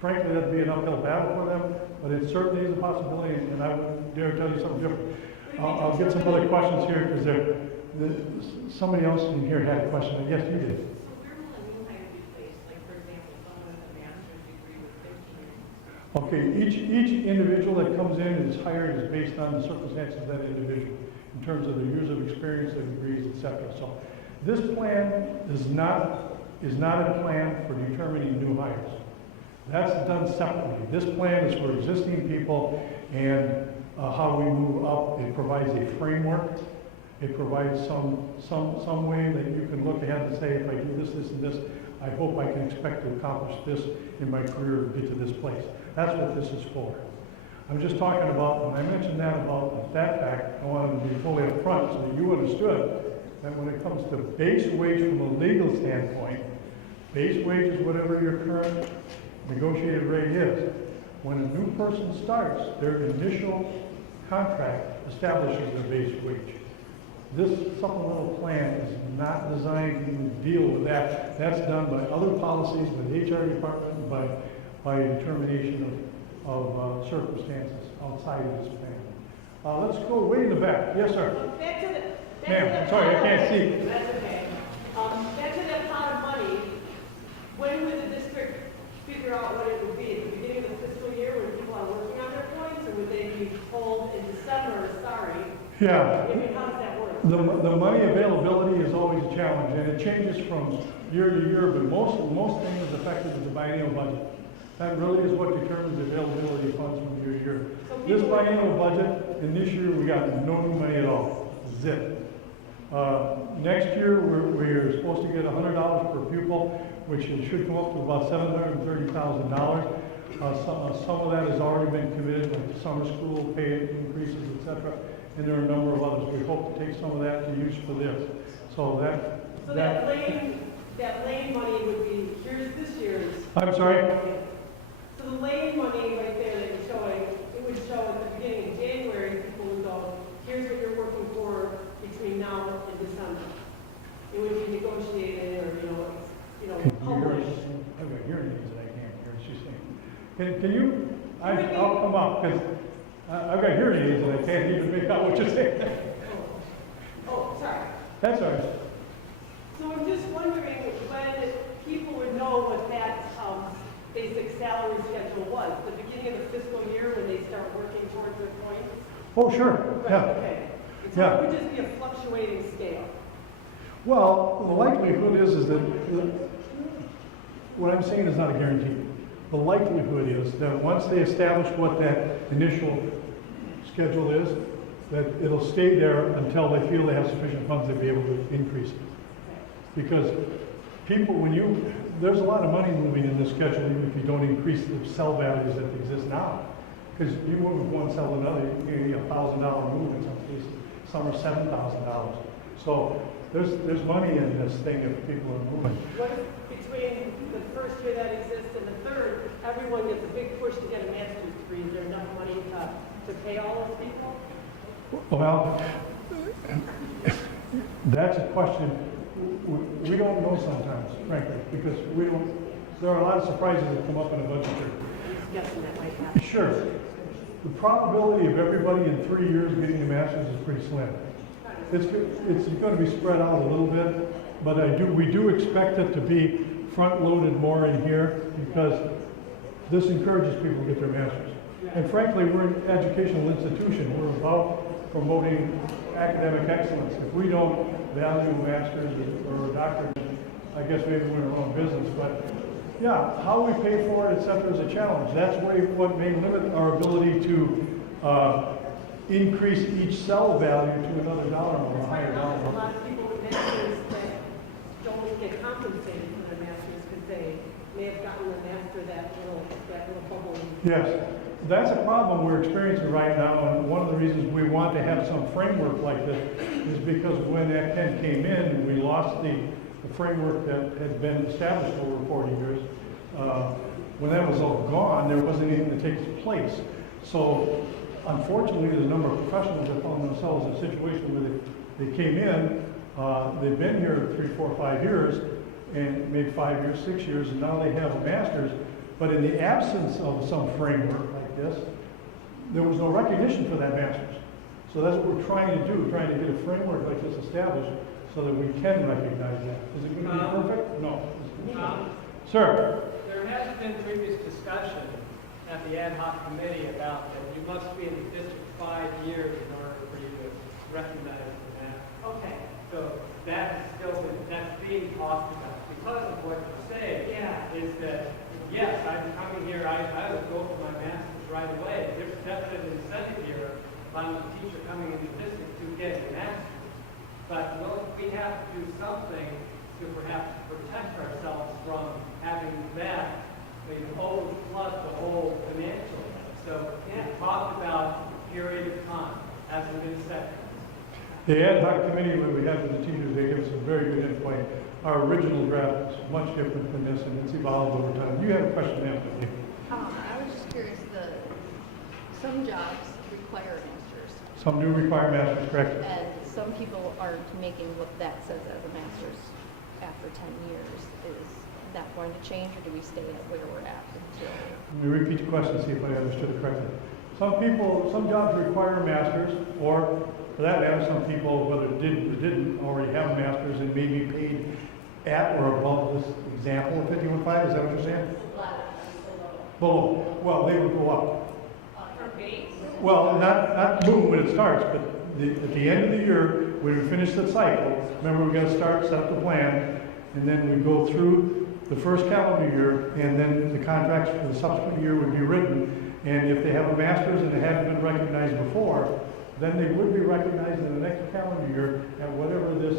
frankly, that'd be an uphill battle for them, but it certainly is a possibility, and I would dare tell you something different. I'll get some other questions here, because somebody else in here had a question. Yes, you did. So where will a new hire be placed? Like, for example, someone with a master's degree with 15 years? Okay, each individual that comes in and is hired is based on the circumstances of that individual, in terms of the years of experience, their degrees, etc. So this plan is not a plan for determining new hires. That's done separately. This plan is for existing people and how we move up. It provides a framework. It provides some way that you can look ahead and say, if I do this, this, and this, I hope I can expect to accomplish this in my career to get to this place. That's what this is for. I'm just talking about, when I mentioned that fact, I wanted to be fully upfront so that you understood that when it comes to base wage from a legal standpoint, base wage is whatever your current negotiated rate is. When a new person starts, their initial contract establishes their base wage. This supplemental plan is not designed to deal with that. That's done by other policies, by the HR department, by determination of circumstances outside of this plan. Let's go way in the back. Yes, sir. Back to the. Ma'am, sorry, I can't see. That's okay. Back to that pot of money, when would the district figure out what it would be? At the beginning of the fiscal year when people are working on their points, or would they be told in December, sorry? Yeah. I mean, how does that work? The money availability is always a challenge, and it changes from year to year, but most things is affected with the biennial budget. That really is what determines the availability of funds from year to year. So This people- biennial budget, and this year, we got no new money at all, zip. Next year, we're supposed to get $100 per pupil, which it should come up to about $730,000. Some of that has already been committed, like the summer school pay increases, et cetera, and there are a number of others. We hope to take some of that to use for this. So that lane money would be, here's this year's. I'm sorry? So the lane money right there that you're showing, it would show at the beginning of January, people would go, here's what you're working for between now and December. It would be negotiated or, Can you hear published. us? I've got hearing aids that I can't hear, she's saying. Can you, I'll come up, because I've got hearing aids and I can't even make out what you're saying. Oh, sorry. That's all right. So I'm just wondering when people would know what that basic salary schedule was, the beginning of the fiscal year when they start working towards their points? Oh, sure, yeah. Okay. So Yeah. it would just be a fluctuating scale. Well, the likelihood is that, what I'm saying is not a guarantee. The likelihood is that once they establish what that initial schedule is, that it'll stay there until they feel they have sufficient funds to be able to increase it. Because people, there's a lot of money moving in this schedule even if you don't increase the sell values that exist now. Because you move with one cell to another, you get $1,000 move in some cases, some are $7,000. So there's money in this thing if people are moving. What if between the first year that exists and the third, everyone gets a big push to get a master's degree? Is there enough money to pay all those people? Well, that's a question we don't know sometimes, frankly, because there are a lot of surprises that come up in a budget year. I'm just guessing that might happen. Sure. The probability of everybody in 3 years getting a master's is pretty slim. It's going to be spread out a little bit, but we do expect it to be front-loaded more in here because this encourages people to get their masters. And frankly, we're an educational institution. We're about promoting academic excellence. If we don't value a master's or a doctorate, I guess maybe we're in our own business. But yeah, how we pay for it, et cetera, is a challenge. That's what may limit our ability to increase each cell value to another dollar amount, a higher dollar A amount. lot of people with masters that don't get compensated for their masters because they may have gotten a master that little bubble. Yes, that's a problem we're experiencing right now, and one of the reasons we want to have some framework like this is because when Act 10 came in, we lost the framework that had been established over 40 years. When that was all gone, there wasn't anything to take its place. So unfortunately, there's a number of professionals that found themselves in a situation where they came in, they've been here 3, 4, 5 years, and maybe 5 years, 6 years, and now they have a master's. But in the absence of some framework like this, there was no recognition for that master's. So that's what we're trying to do, trying to get a framework like this established so that we can recognize that. Is it going to be perfect? No. Sir? There has been previous discussion at the ad hoc committee about that you must be in the district 5 years in order for you to recognize the master. Okay. So that's being talked about. Because of what you say, is that, yes, I'm coming here, I would go for my master's right away. There's definitely an incentive here if I'm a teacher coming into the district to get a master's. But we have to do something to perhaps protect ourselves from having that, plus the whole financial. So we talked about period of time as an incentive. The ad hoc committee that we had with the teachers, they gave us some very good input. Our original draft is much different than this, and it's evolved over time. You have a question, after me? I was just curious, some jobs require masters, Some do require masters, correct? and some people aren't making what that says as a master's after 10 years. Is that going to change, or do we stay at where we're at until? Let me repeat the question, see if I understood it correctly. Some jobs require a master's, or for that matter, some people, whether did or didn't, already have a master's and may be paid at or above this example of 51.5, is that what you're saying? Below. Well, they would go up. For base. Well, not boom when it starts, but at the end of the year, when we finish the cycle, remember we got to set up the plan, and then we go through the first calendar year, and then the contracts for the subsequent year would be written. And if they have a master's and they haven't been recognized before, then they would be recognized in the next calendar year at whatever this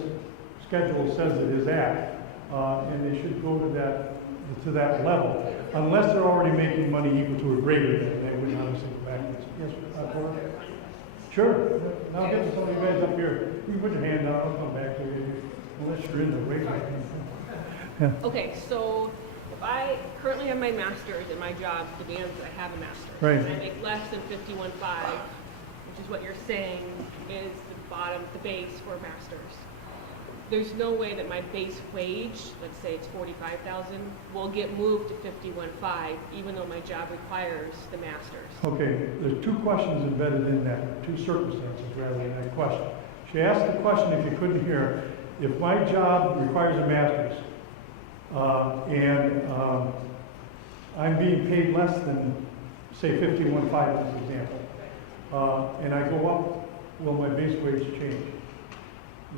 schedule says it is at. And they should go to that level, unless they're already making money equal to or greater than, they would obviously go backwards. Yes, Cora? Sure. Now I'll get to some of you guys up here. You can put your hand down, I'll come back to you, unless you're in the way. Okay, so if I currently have my master's and my job demands that I have a master's. Right. And I make less than 51.5, which is what you're saying is the bottom, the base for a master's. There's no way that my base wage, let's say it's 45,000, will get moved to 51.5, even though my job requires the master's. Okay, there's two questions embedded in that, two circumstances rather than that question. She asked the question, if you couldn't hear, if my job requires a master's, and I'm being paid less than, say, 51.5 as an example, and I go up, will my base wage change?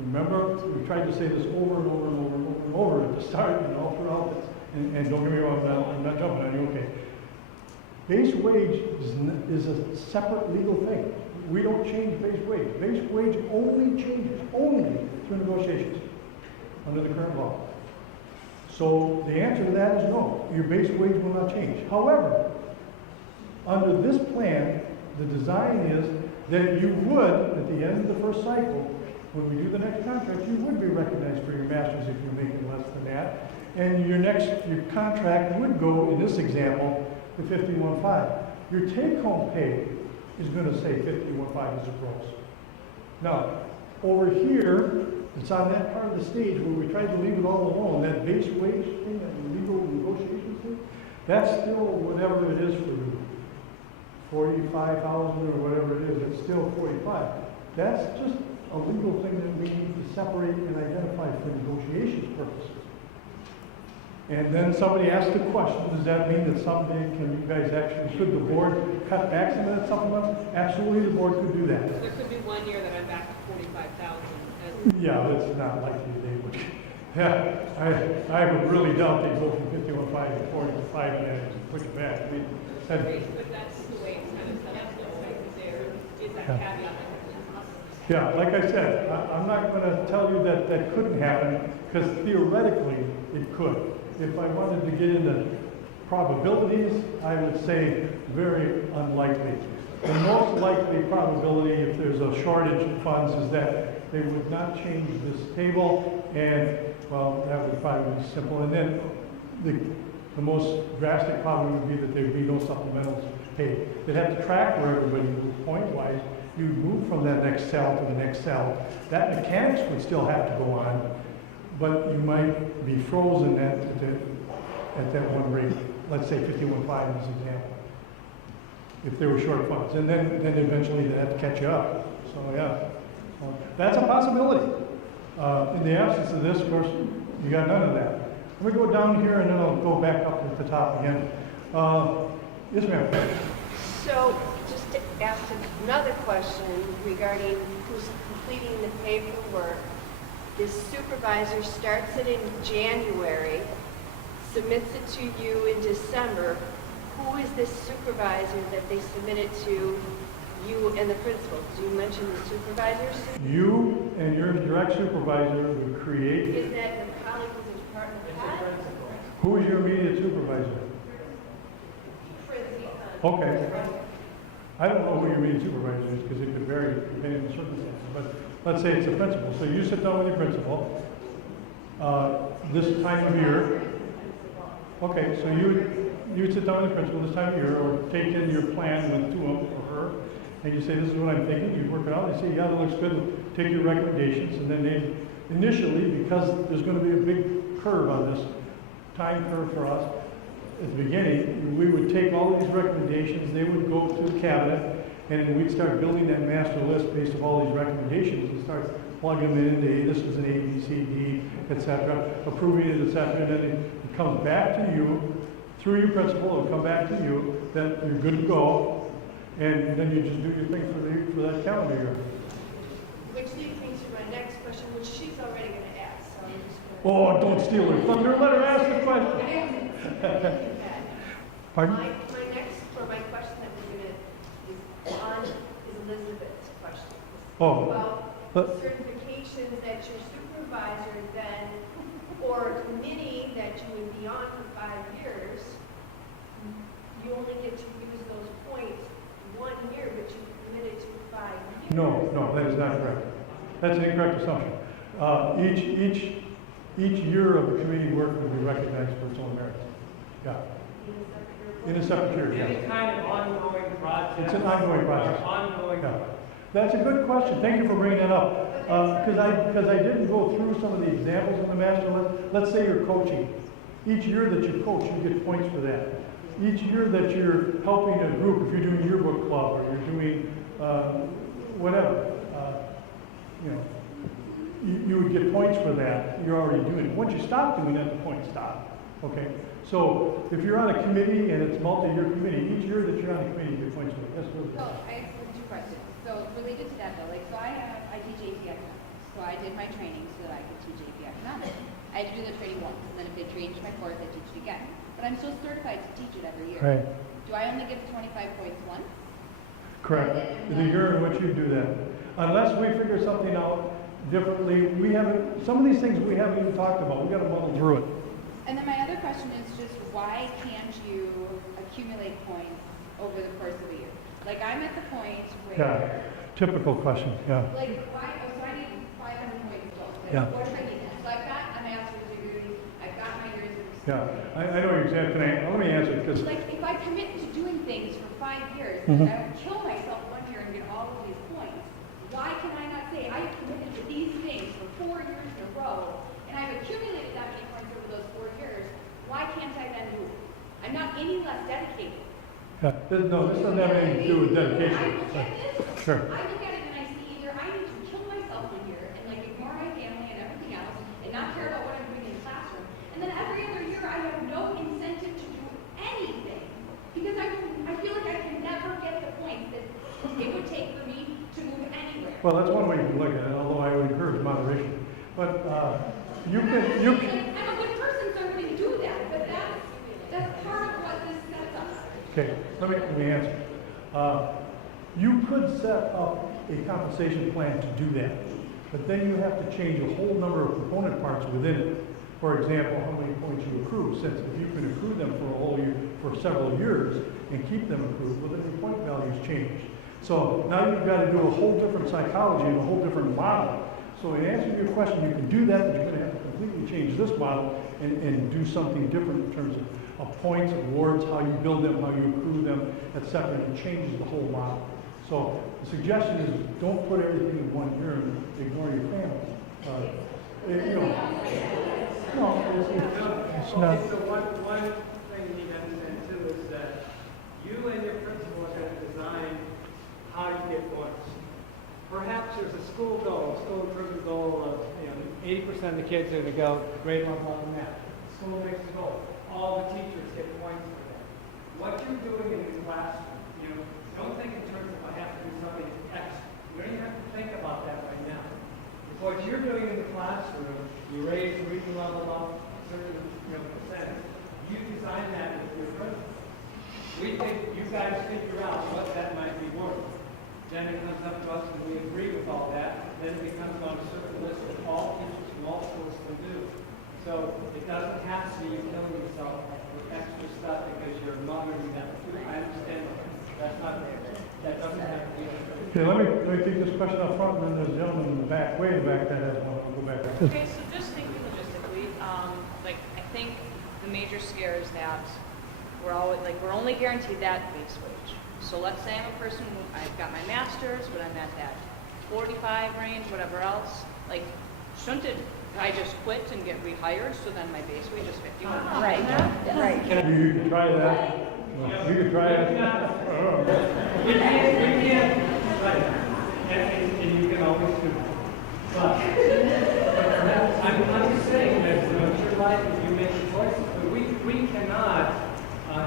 Remember, we tried to say this over and over and over and over and over at the start and all throughout this. And don't get me wrong, I'm not jumping on you, okay. Base wage is a separate legal thing. We don't change base wage. Base wage only changes, only through negotiations under the current law. So the answer to that is no, your base wage will not change. However, under this plan, the design is that you would, at the end of the first cycle, when we do the next contract, you would be recognized for your master's if you're making less than that. And your contract would go, in this example, to 51.5. Your take-home pay is going to say 51.5 as a gross. Now, over here, it's on that part of the stage where we tried to leave it all alone, that base wage thing, that legal negotiations thing, that's still whatever it is for you. 45,000 or whatever it is, it's still 45. That's just a legal thing that we need to separate and identify for negotiations purposes. And then somebody asked the question, does that mean that someday can you guys actually, should the board cut back some of that supplement? Absolutely, the board could do that. There could be 1 year that I'm back to 45,000. Yeah, that's not likely they would. Yeah, I would really doubt they'd go from 51.5 to 45 and then push it back. I mean, But that's the way it's kind of set up, though, right? There is that caveat that yeah, like I said, I'm not going to tell you that that couldn't happen, because theoretically it could. If I wanted to get into probabilities, I would say very unlikely. The most likely probability, if there's a shortage of funds, is that they would not change this table, and, well, that would probably be simple. And then the most drastic problem would be that there'd be no supplementals paid. They'd have to track where everybody moved point-wise. You'd move from that next cell to the next cell. That mechanics would still have to go on, but you might be frozen at that one rate. Let's say 51.5 as an example, if there were short funds. And then eventually they'd have to catch you up. So yeah, so that's a possibility. In the absence of this, of course, you got none of that. Let me go down here and then I'll go back up at the top again. Yes, ma'am. So, just to ask another question regarding who's completing the paperwork. The supervisor starts it in January, submits it to you in December. Who is this supervisor that they submit it to, you and the principal? Do you mention the supervisors? You and your direct supervisor would create. Is that the colleague who's in department head? Who is your immediate supervisor? Okay. I don't know who your immediate supervisor is because it could vary depending on the circumstances. But let's say it's a principal. So you sit down with your principal this time of year. Okay, so you would sit down with the principal this time of year, or take in your plan with to him or her, and you say, this is what I'm thinking. You work it out. They say, yeah, that looks good. Take your recommendations, and then they initially, because there's going to be a big curve on this time curve for us. At the beginning, we would take all these recommendations, they would go to the cabinet, and we'd start building that master list based on all these recommendations and start plugging them into, hey, this is an A, B, C, D, etc., approving it, etc., and then it comes back to you, through your principal, it'll come back to you, that you're good to go, and then you just do your thing for that calendar year. Which leads me to my next question, which she's already going to ask. So Oh, don't steal her thunder, let her ask the question. Pardon? My next, or my question that we're gonna, is on, is Elizabeth's question. Oh, About but- certifications that your supervisor then, or committee that you would be on for 5 years, you only get to use those points 1 year, but you committed to 5 years. No, that is not correct. That's an incorrect assumption. Each year of the committee work will be recognized for its own merits. Yeah, in a separate year, Any yes. kind of ongoing project. It's an ongoing process. Or ongoing. Yeah. That's a good question. Thank you for bringing that up. Because I didn't go through some of the examples in the master list. Let's say you're coaching. Each year that you coach, you get points for that. Each year that you're helping a group, if you're doing yearbook club or you're doing whatever, you would get points for that. You're already doing it. Once you stop doing that, the points stop. Okay? So if you're on a committee and it's multi-year committee, each year that you're on a committee, you get points for it. Yes, Liz? So I have 2 questions. So related to that though, like, so I teach AP economics. So I did my training so that I could teach AP economics. I had to do the training once, and then if they changed my course, I teach it again. But I'm still certified to teach it every year. Right. Do I only get 25 points once? Correct. The year in which you do that. Unless we figure something out differently, we haven't, some of these things we haven't even talked about. We gotta muddle through it. And then my other question is just why can't you accumulate points over the course of a year? Like I'm at the point where, Yeah. Typical question, yeah. like, why, oh, so I need 500 points total. Like, Yeah. what should I need? So I've got a master's degree, I've got my years of Yeah, experience. I know your exact, let me answer, because, Like, if I commit to doing things for 5 years, Mhm. and I don't kill myself 1 year and get all of these points, why can I not say, I have committed to these things for 4 years in a row, and I've accumulated that many points over those 4 years, why can't I then move? I'm not any less dedicated. no, this doesn't have anything to do with I dedication. look at this, Sure. I look at it and I see either I need to kill myself 1 year and like ignore my family and everything else, and not care about what I'm doing in the classroom, and then every other year I have no incentive to do anything, because I feel like I can never get the points that it would take for me to move anywhere. Well, that's one way you can look at it, although I would encourage moderation. But, you can, I'm a good person, so I'm going to do that, but that's part of what this sets up. okay, let me answer. You could set up a compensation plan to do that, but then you have to change a whole number of component parts within it. For example, how many points you accrue, since if you can accrue them for a whole year, for several years, and keep them accrued, well, then your point values change. So now you've got to do a whole different psychology and a whole different model. So in answer to your question, you can do that, but you're going to have to completely change this model and do something different in terms of points, awards, how you build them, how you accrue them, etc. And it changes the whole model. So the suggestion is don't put everything in 1 year and ignore your family. No, it's not. So one thing you need to understand too is that you and your principal are going to design how you get points. Perhaps there's a school improvement goal of, 80% of the kids are going to go grade level on math. The school makes a goal. All the teachers get points for that. What you're doing in the classroom, don't think in terms of I have to do something extra. You don't even have to think about that right now. What you're doing in the classroom, you raise the reading level up a certain percentage. You design that with your principal. We think you guys figure out what that might be worth. Then it comes up to us and we agree with all that. Then it becomes on a certain list that all teachers from all schools can do. So it doesn't have to be you killing yourself with extra stuff because you're mothering them. I understand that doesn't have to be. Okay, let me take this question up front, and then there's a gentleman in the back, way in the back, that has one. I'll go back. Okay, so just thinking logistically, I think the major scare is that we're only guaranteed that base wage. So let's say I'm a person, I've got my master's, but I'm at that 45 range, whatever else, shouldn't I just quit and get rehired, so then my base wage is 51? Right, right. You can try that. You can try it. We can't, right, and you can always do it. But perhaps, I'm just saying that, it's your life and you make the choices, but we cannot,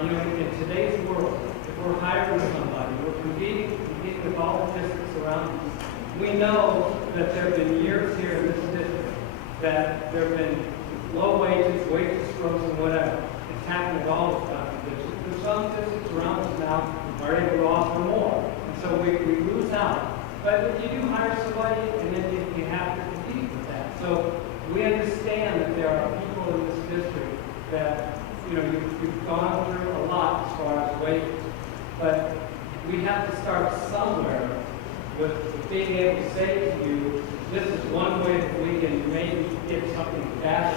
in today's world, if we're hiring somebody, we're competing with all the districts around us. We know that there have been years here in this district that there have been low wages, wage strokes, and whatever. It's happening all the time. There's some districts around us now are able to offer more, and so we lose out. But if you do hire somebody, and then you have to compete with that. So we understand that there are people in this district that, you know, you've gone through a lot as far as wages. But we have to start somewhere with being able to say to you, this is one way that we can maybe get something back.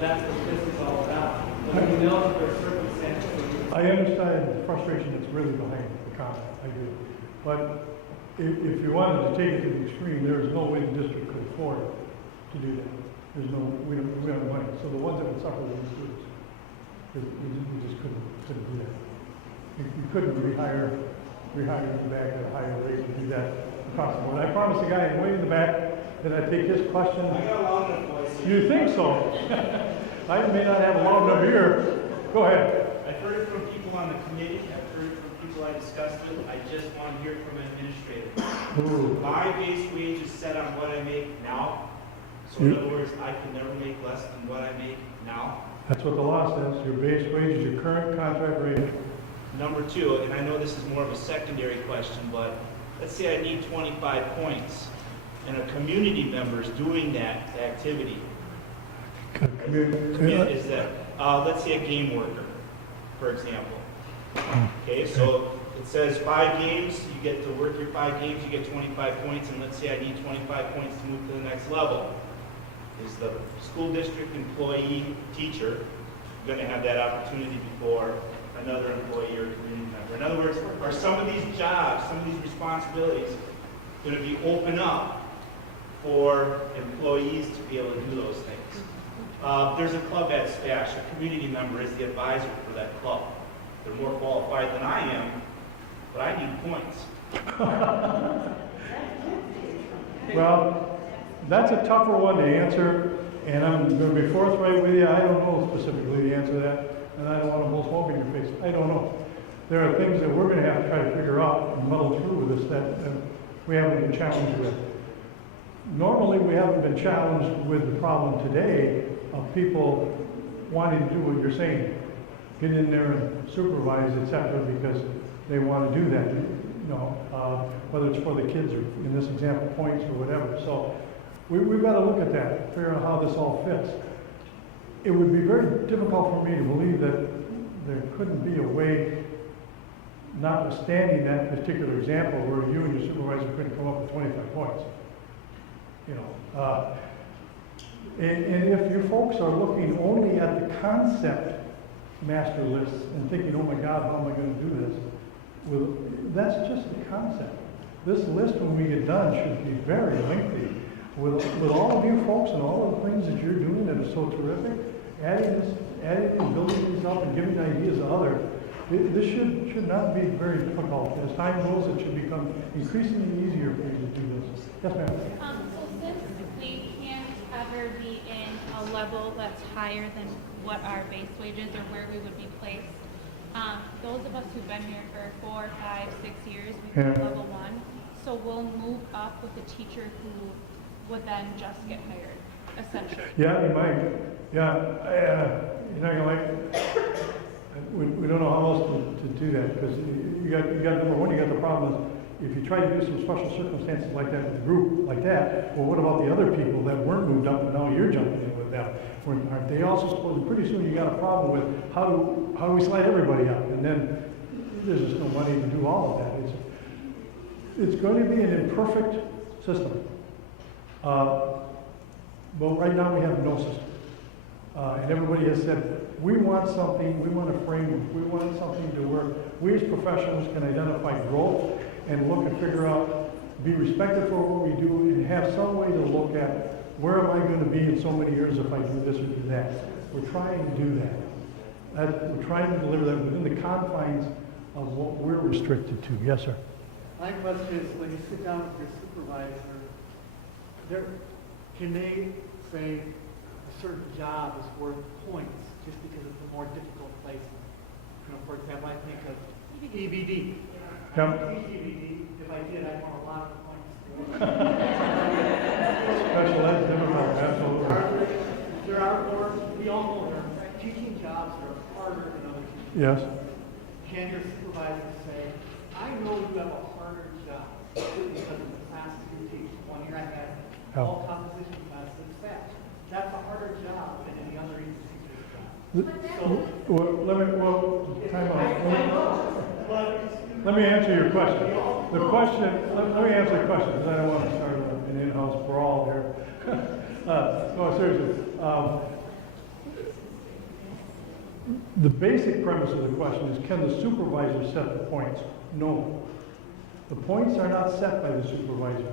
That's what this is all about. But we know that there are circumstances. I understand the frustration that's really behind the comment, I do. But if you wanted to take it to the extreme, there is no way the district could afford to do that. There's no, we don't have the money. So the ones that would suffer were the students. We just couldn't do that. You couldn't rehire them back at a higher rate and do that across the board. I promised the guy way in the back that I'd take his question. I got a loud enough voice. You think so? I may not have a loud enough ear. Go ahead. I've heard it from people on the committee, I've heard it from people I discussed with, I just want to hear it from an administrator. Ooh. My base wage is set on what I make now, so in other words, I can never make less than what I make now. That's what the law says. Your base wage is your current contract rate. Number two, and I know this is more of a secondary question, but let's say I need 25 points, and a community member is doing that activity. Is that, let's say a game worker, for example. Okay, so it says 5 games, you get to work your 5 games, you get 25 points, and let's say I need 25 points to move to the next level. Is the school district employee teacher going to have that opportunity before another employee or community member? In other words, are some of these jobs, some of these responsibilities going to be open up for employees to be able to do those things? There's a club at Stash, a community member is the advisor for that club. They're more qualified than I am, but I need points. Well, that's a tougher one to answer, and I'm going to be forthright with you. I don't know specifically the answer to that, and I don't want to blow smoke in your face. I don't know. There are things that we're going to have to try to figure out and muddle through with this that we haven't been challenged with. Normally, we haven't been challenged with the problem today of people wanting to do what you're saying. Get in there and supervise, et cetera, because they want to do that, you know, whether it's for the kids or, in this example, points or whatever. So we've got to look at that, figure out how this all fits. It would be very difficult for me to believe that there couldn't be a way, notwithstanding that particular example, where you and your supervisor couldn't come up with 25 points. You know, and if you folks are looking only at the concept master lists and thinking, oh my God, how am I going to do this? Well, that's just the concept. This list, when we get done, should be very lengthy. With all of you folks and all of the things that you're doing that are so terrific, adding and building these up and giving ideas to others, this should not be very difficult. As time goes, it should become increasingly easier for you to do this. Yes, ma'am. So since we can't ever be in a level that's higher than what our base wages or where we would be placed, those of us who've been here for 4, 5, 6 years, we've been level 1. So we'll move up with the teacher who would then just get hired, essentially. Yeah, you might. Yeah, you're not gonna like. We don't know how else to do that, because you got number one, you got the problem is, if you try to do some special circumstances like that with a group like that, well, what about the other people that weren't moved up and now you're jumping in with them? Aren't they also supposed to, pretty soon you got a problem with how do we slide everybody up? And then there's just no money to do all of that. It's going to be an imperfect system. But right now we have no system. And everybody has said, we want something, we want a framework, we want something to where we as professionals can identify growth and look and figure out, be respected for what we do, and have some way to look at where am I going to be in so many years if I do this or do that. We're trying to do that. We're trying to deliver that within the confines of what we're restricted to. Yes, sir. My question is, when you sit down with your supervisor, can they say a certain job is worth points just because it's a more difficult placement? You know, for example, I think of EBD. Yeah. EBD, if I did, I'd want a lot of points. Special ed, difficult, absolutely. there are more, we all know there are teaching jobs that are harder than other teaching. Yes? Can your supervisor say, I know you have a harder job because of the classes you teach? One year I had all composition classes, stats. That's a harder job than any other English teacher's job. So, Time I out. know, but Let me answer your question. Let me answer the question, because I don't want to start an in-house brawl here. No, seriously. The basic premise of the question is, can the supervisor set the points? No. The points are not set by the supervisor.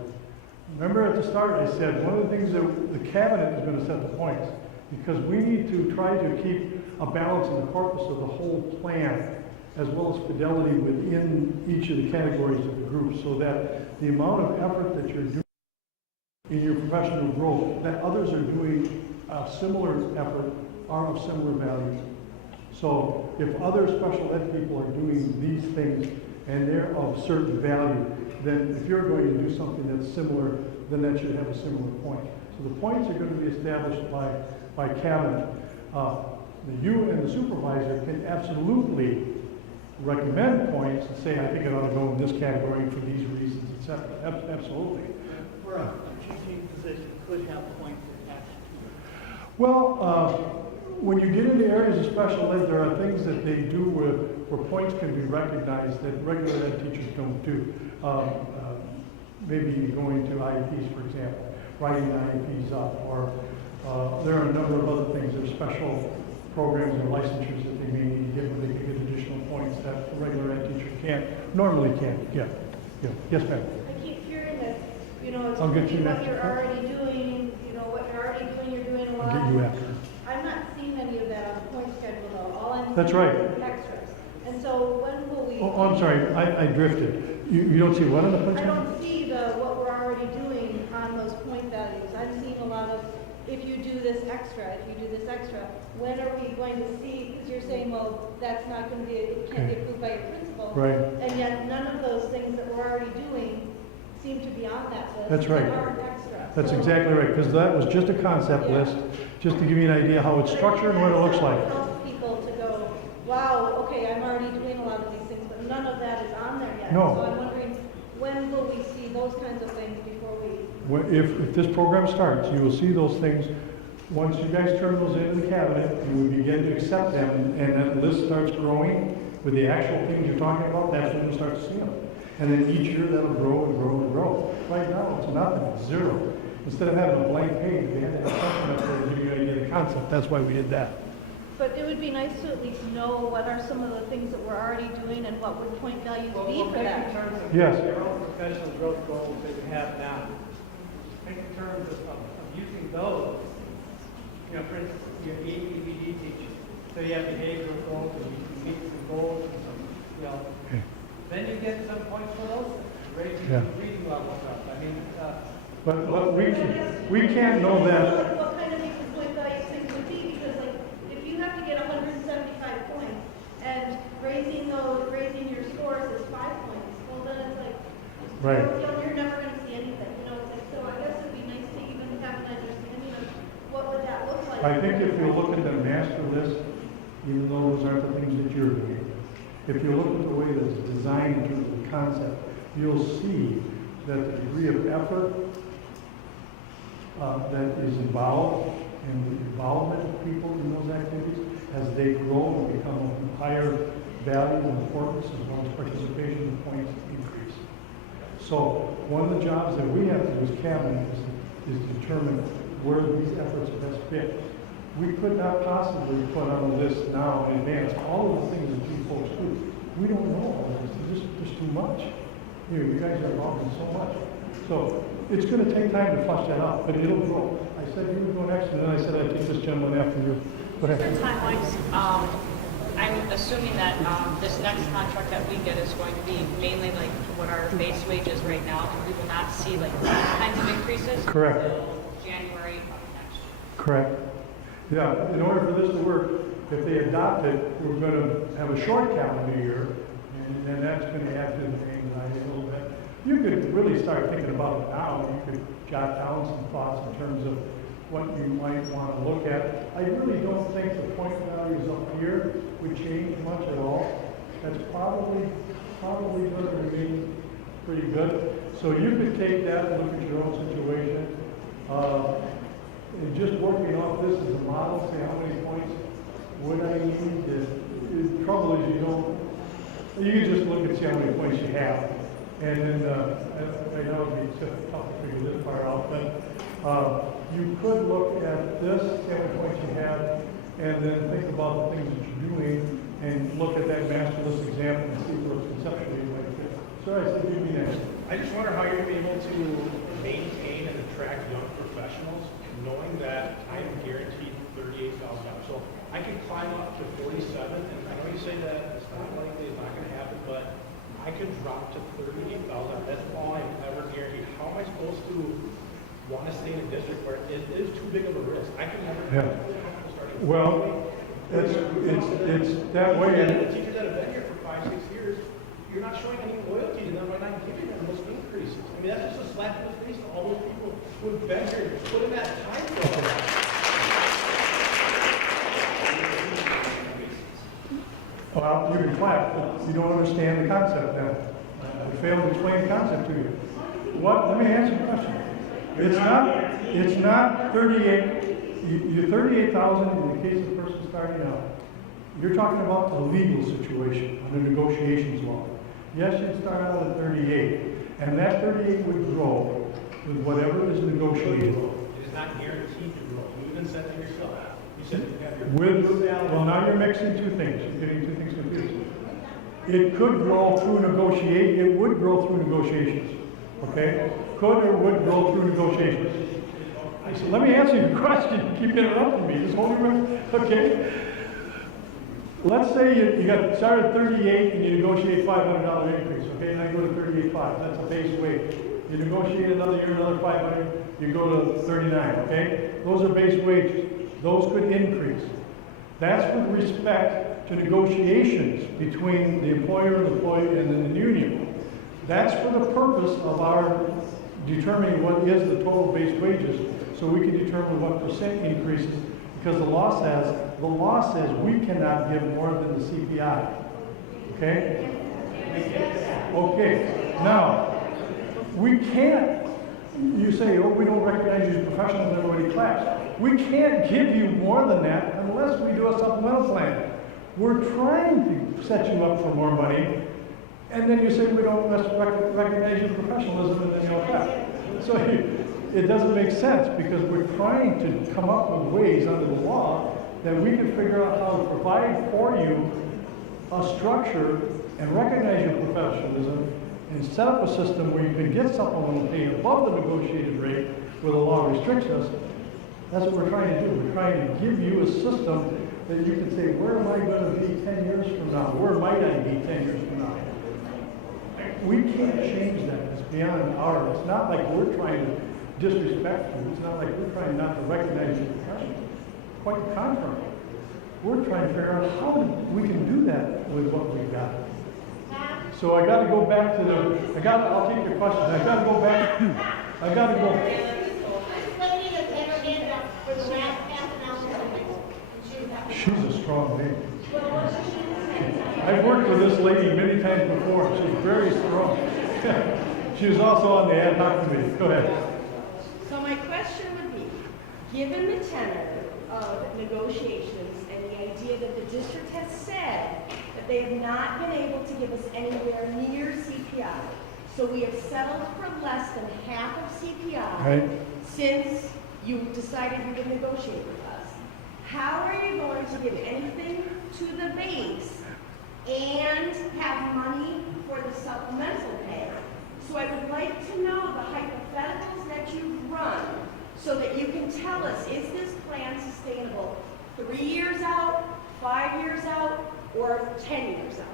Remember at the start I said, one of the things that the cabinet is going to set the points, because we need to try to keep a balance in the corpus of the whole plan, as well as fidelity within each of the categories of the group, so that the amount of effort that you're doing in your professional growth, that others are doing a similar effort, are of similar value. So if other special ed people are doing these things and they're of certain value, then if you're going to do something that's similar, then that should have a similar point. So the points are going to be established by cabinet. You and the supervisor can absolutely recommend points and say, I think it ought to go in this category for these reasons, etc. Absolutely. for a teaching position could have points attached to it. Well, when you get into areas of special ed, there are things that they do where points can be recognized that regular ed teachers don't do. Maybe going to IEPs, for example, writing IEPs up, or there are a number of other things. There are special programs or licensures that they may need to get where they can get additional points that a regular ed teacher normally can't get. Yeah. Yes, ma'am. I keep hearing that, you know, it's I'll get you what next. you're already doing, you know, what you're already doing, you're doing a lot. I'll get you after. I'm not seeing any of that on the point schedule though. All I'm That's seeing right. is extras. And so when will we? Oh, I'm sorry, I drifted. You don't see what on the I picture? don't see what we're already doing on those point values. I'm seeing a lot of, if you do this extra, when are we going to see, because you're saying, well, that's not going to be, it can't be approved by your principal. Right. And yet none of those things that we're already doing seem to be on that list. That's right. That aren't extra. That's So- exactly right, because that was just a concept Yeah. list, just to give you an idea how it's structured and what it looks like. It helps people to go, wow, okay, I'm already doing a lot of these things, but none of that is on there yet. No. So I'm wondering, when will we see those kinds of things before we? If this program starts, you will see those things. Once you guys turn those into the cabinet, you will begin to accept them, and that list starts growing with the actual things you're talking about, that's when you start to see them. And then each year that'll grow and grow and grow. Right now, it's nothing, it's zero. Instead of having a blank page, we had to have something up there to give you an idea of the concept. That's why we did that. But it would be nice to at least know what are some of the things that we're already doing and what would point values Well, be we'll for think that. in terms of Yes. your own professional growth goals that you have now. Think in terms of using those. You know, for instance, you have EBD teachers, so you have behavioral goals, and you can meet some goals, and some, you know. Okay. Then you get some points for those, raising Yeah. the reading levels up. I mean, But we can't know that. What kind of things the point value things would be, because like, if you have to get 175 points, and raising your scores is 5 points, well then it's like, Right. you're never gonna see anything, you know, it's like, so I guess it'd be nice to even have an understanding of what would that look like. I think if you look at the master list, even though those aren't the things that you're doing, if you look at the way that it's designed in terms of the concept, you'll see that the degree of effort that is involved and the involvement of people in those activities, as they grow and become of higher value and importance, as well as participation points increase. So one of the jobs that we have to do as cabinet is determine where these efforts best fit. We could not possibly put on the list now in advance all of the things that you folks do. We don't know all of this. There's too much. You guys are involved in so much. So it's going to take time to flush that out, but it'll grow. I said you would go next, and then I said I'd take this gentleman after you. Go For ahead. timelines, I'm assuming that this next contract that we get is going to be mainly like what our base wage is right now, and we will not see like these kinds of increases Correct. until January of next year. Correct. Yeah, in order for this to work, if they adopt it, we're going to have a short calendar year, and that's going to add to the anxiety a little bit. You could really start thinking about it now. You could jot down some thoughts in terms of what you might want to look at. I really don't think the point values up here would change much at all. That's probably going to remain pretty good. So you could take that and look at your own situation. And just working off this as a model, say how many points would I need? The trouble is you can just look and see how many points you have. And then, I know it'd be tough to figure this part out, but you could look at this, see how many points you have, and then think about the things that you're doing, and look at that master list example and see where conceptually you might fit. So I said, you'd be next. I just wonder how you're able to maintain and attract young professionals, knowing that I'm guaranteed $38,000. So I could climb up to 47, and I know you say that it's not likely, it's not going to happen, but I could drop to 38,000. That's all I'm ever guaranteed. How am I supposed to want to stay in a district where it is too big of a risk? I can never Yeah. starting. Well, it's that way. The teachers that have been here for 5-6 years, you're not showing any loyalty to them by not giving them those increases. I mean, that's just a slap in the face to all those people who have been here, put in that time for us. Well, you can clap, but you don't understand the concept now. I failed to explain the concept to you. Let me answer your question. It's not 38, you're 38,000 in the case of the person starting out. You're talking about the legal situation under negotiations law. Yes, you'd start out at 38, and that 38 would grow with whatever is negotiated. It is not guaranteed to grow. You even said that yourself. You said you have your... Well, now you're mixing two things. You're getting two things confused. It could grow through negotiation. It would grow through negotiations. Okay? Could or would grow through negotiations. So let me answer your question. You keep interrupting me. Just hold your breath. Okay? Let's say you got started at 38 and you negotiate $500 increase. Okay? Now you go to 38.5. That's a base wage. You negotiate another year, another 500. You go to 39. Okay? Those are base wages. Those could increase. That's with respect to negotiations between the employer and the employee and the union. That's for the purpose of our determining what is the total base wages, so we can determine what percent increases, because the law says we cannot give more than the CPI. Okay? Okay. Now, we can't, you say, oh, we don't recognize you as professionals, everybody claps. We can't give you more than that unless we do a supplemental plan. We're trying to set you up for more money, and then you say we don't recognize your professionalism, and then you'll clap. So it doesn't make sense, because we're trying to come up with ways under the law that we can figure out how to provide for you a structure and recognize your professionalism and set up a system where you can get supplemental pay above the negotiated rate where the law restricts us. That's what we're trying to do. We're trying to give you a system that you can say, where am I going to be 10 years from now? Where might I be 10 years from now? We can't change that. It's beyond our, it's not like we're trying to disrespect you. It's not like we're trying not to recognize your profession. Quite the contrary. We're trying to figure out how we can do that with what we've got. So I got to go back to I'll take your question. I got to go back. I got to go. She's a strong lady. I've worked with this lady many times before. She's very strong. She was also on the ad hoc committee. Go ahead. So my question would be, given the tenor of negotiations and the idea that the district has said that they have not been able to give us anywhere near CPI, so we have settled for less than half of CPI Right. since you decided you would negotiate with us. How are you going to give anything to the base and have money for the supplemental pay? So I would like to know the hypotheticals that you've run so that you can tell us, is this plan sustainable 3 years out, 5 years out, or 10 years out?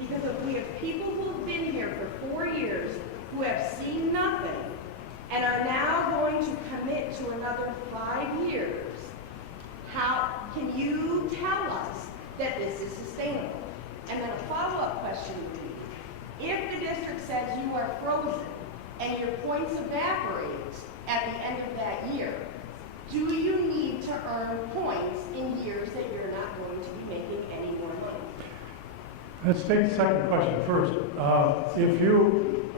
Because if we have people who have been here for 4 years who have seen nothing and are now going to commit to another 5 years, how can you tell us that this is sustainable? And then a follow-up question would be, if the district says you are frozen and your points evaporate at the end of that year, do you need to earn points in years that you're not going to be making any more money? Let's take the second question first. If you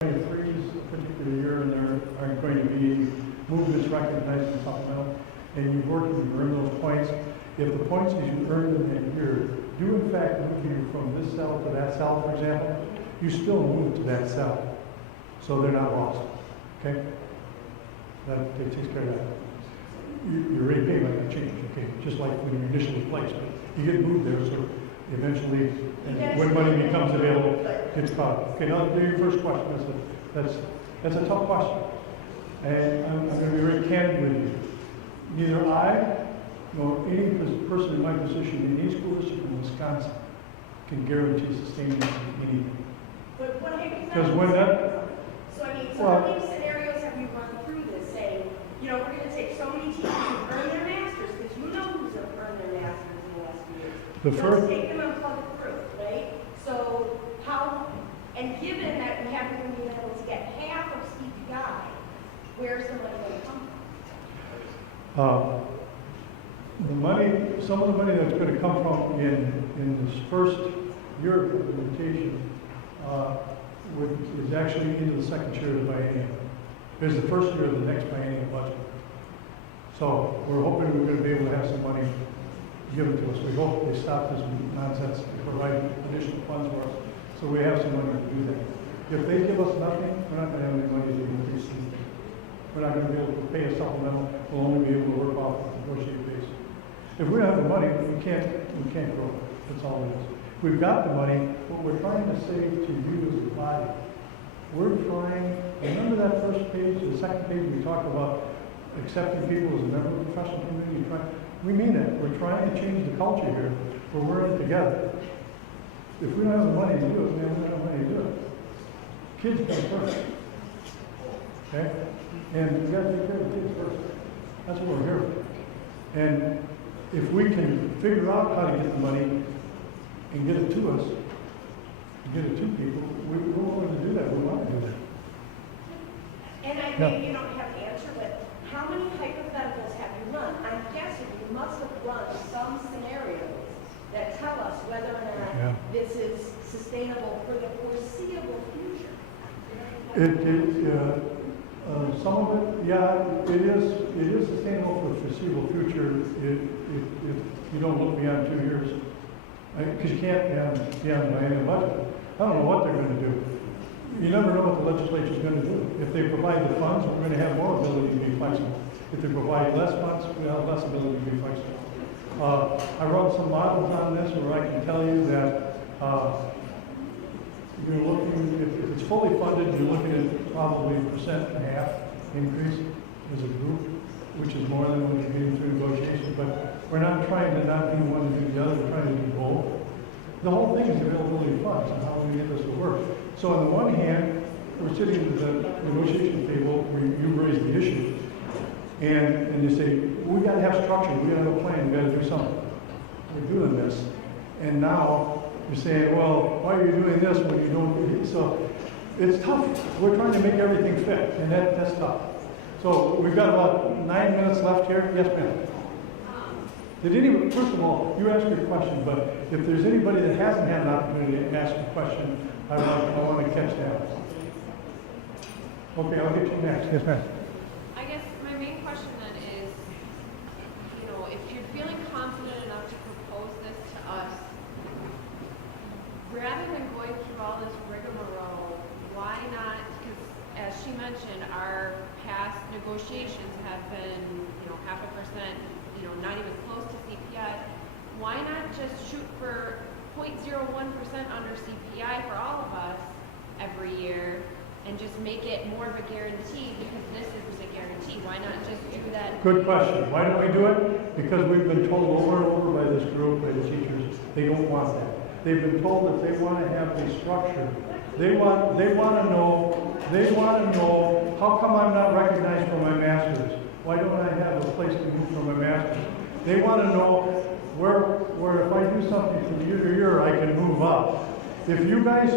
freeze a particular year and there are going to be movements recognized in supplemental, and you work and you earn those points, if the points that you earned in that year do in fact move you from this cell to that cell, for example, you still move to that cell. So they're not lost. Okay? That takes care of that. Your rate payment might change, okay? Just like when you initially placed it. You get moved there, so eventually, and when money becomes available, it's caught. Okay, now do your first question. That's a tough question. And I'm going to be very candid with you. Neither I nor any person in my position in any school district in Wisconsin can guarantee sustainability in anything. But what have you Because done? when that, So I mean, how many scenarios have you run through this saying, you know, we're going to take so many teachers who've earned their masters, because you know who's earned their masters in the last few years. The Let's first- take them and plug it through, right? So how, and given that we haven't been able to get half of CPI, where's the money going to come from? the money, some of the money that's going to come from in this first year of implementation is actually into the second year of the biennium. It's the first year of the next biennium budget. So we're hoping we're going to be able to have some money given to us. We hope they stop this nonsense and provide additional funds for us, so we have some money to do that. If they give us nothing, we're not going to have any money to increase anything. We're not going to be able to pay a supplemental. We'll only be able to work off a negotiated basis. If we don't have the money, we can't grow. That's all it is. We've got the money. What we're trying to say to you as a body, we're trying, remember that first page, the second page, we talked about accepting people as a member of the professional community. We mean that. We're trying to change the culture here where we're in it together. If we don't have the money to do it, we don't have the money to do it. Kids come first. Okay? And we got to take care of the kids first. That's what we're here for. And if we can figure out how to get the money and get it to us, get it to people, we're willing to do that. We want to do that. And I No. maybe you don't have the answer, but how many hypotheticals have you run? I'm guessing you must have run some scenarios that tell us whether or not this is sustainable for the foreseeable future. Some of it, yeah, it is sustainable for the foreseeable future if you don't look beyond 2 years. Because you can't beyond the annual budget. I don't know what they're going to do. You never know what the legislature is going to do. If they provide the funds, we're going to have more ability to be flexible. If they provide less funds, we have less ability to be flexible. I wrote some models on this where I can tell you that you're looking, if it's fully funded, you're looking at probably 1.5% increase as a group, which is more than what you're getting through negotiations. But we're not trying to not do one and do the other, we're trying to do both. The whole thing is availability of funds and how we get this to work. So on the one hand, we're sitting at the negotiation table where you raise the issue, and you say, we got to have structure, we got to have a plan, we got to do something. We're doing this, and now you're saying, well, why are you doing this when you don't do it? So it's tough. We're trying to make everything fit, and that's tough. So we've got about 9 minutes left here. Yes, ma'am. First of all, you asked your question, but if there's anybody that hasn't had an opportunity to ask a question, I want to catch that. Okay, I'll get you next. Yes, ma'am. I guess my main question then is, you know, if you're feeling confident enough to propose this to us, rather than going through all this rigmarole, why not, because as she mentioned, our past negotiations have been, you know, 0.5%, you know, not even close to CPI. Why not just shoot for 0.01% under CPI for all of us every year and just make it more of a guarantee, because this is a guarantee? Why not just do that? Good question. Why don't we do it? Because we've been told over and over by this group, by the teachers, they don't want that. They've been told that they want to have a structure. They want to know, how come I'm not recognized for my master's? Why don't I have a place to move for my master's? They want to know where if I do something from year to year, I can move up. If you guys,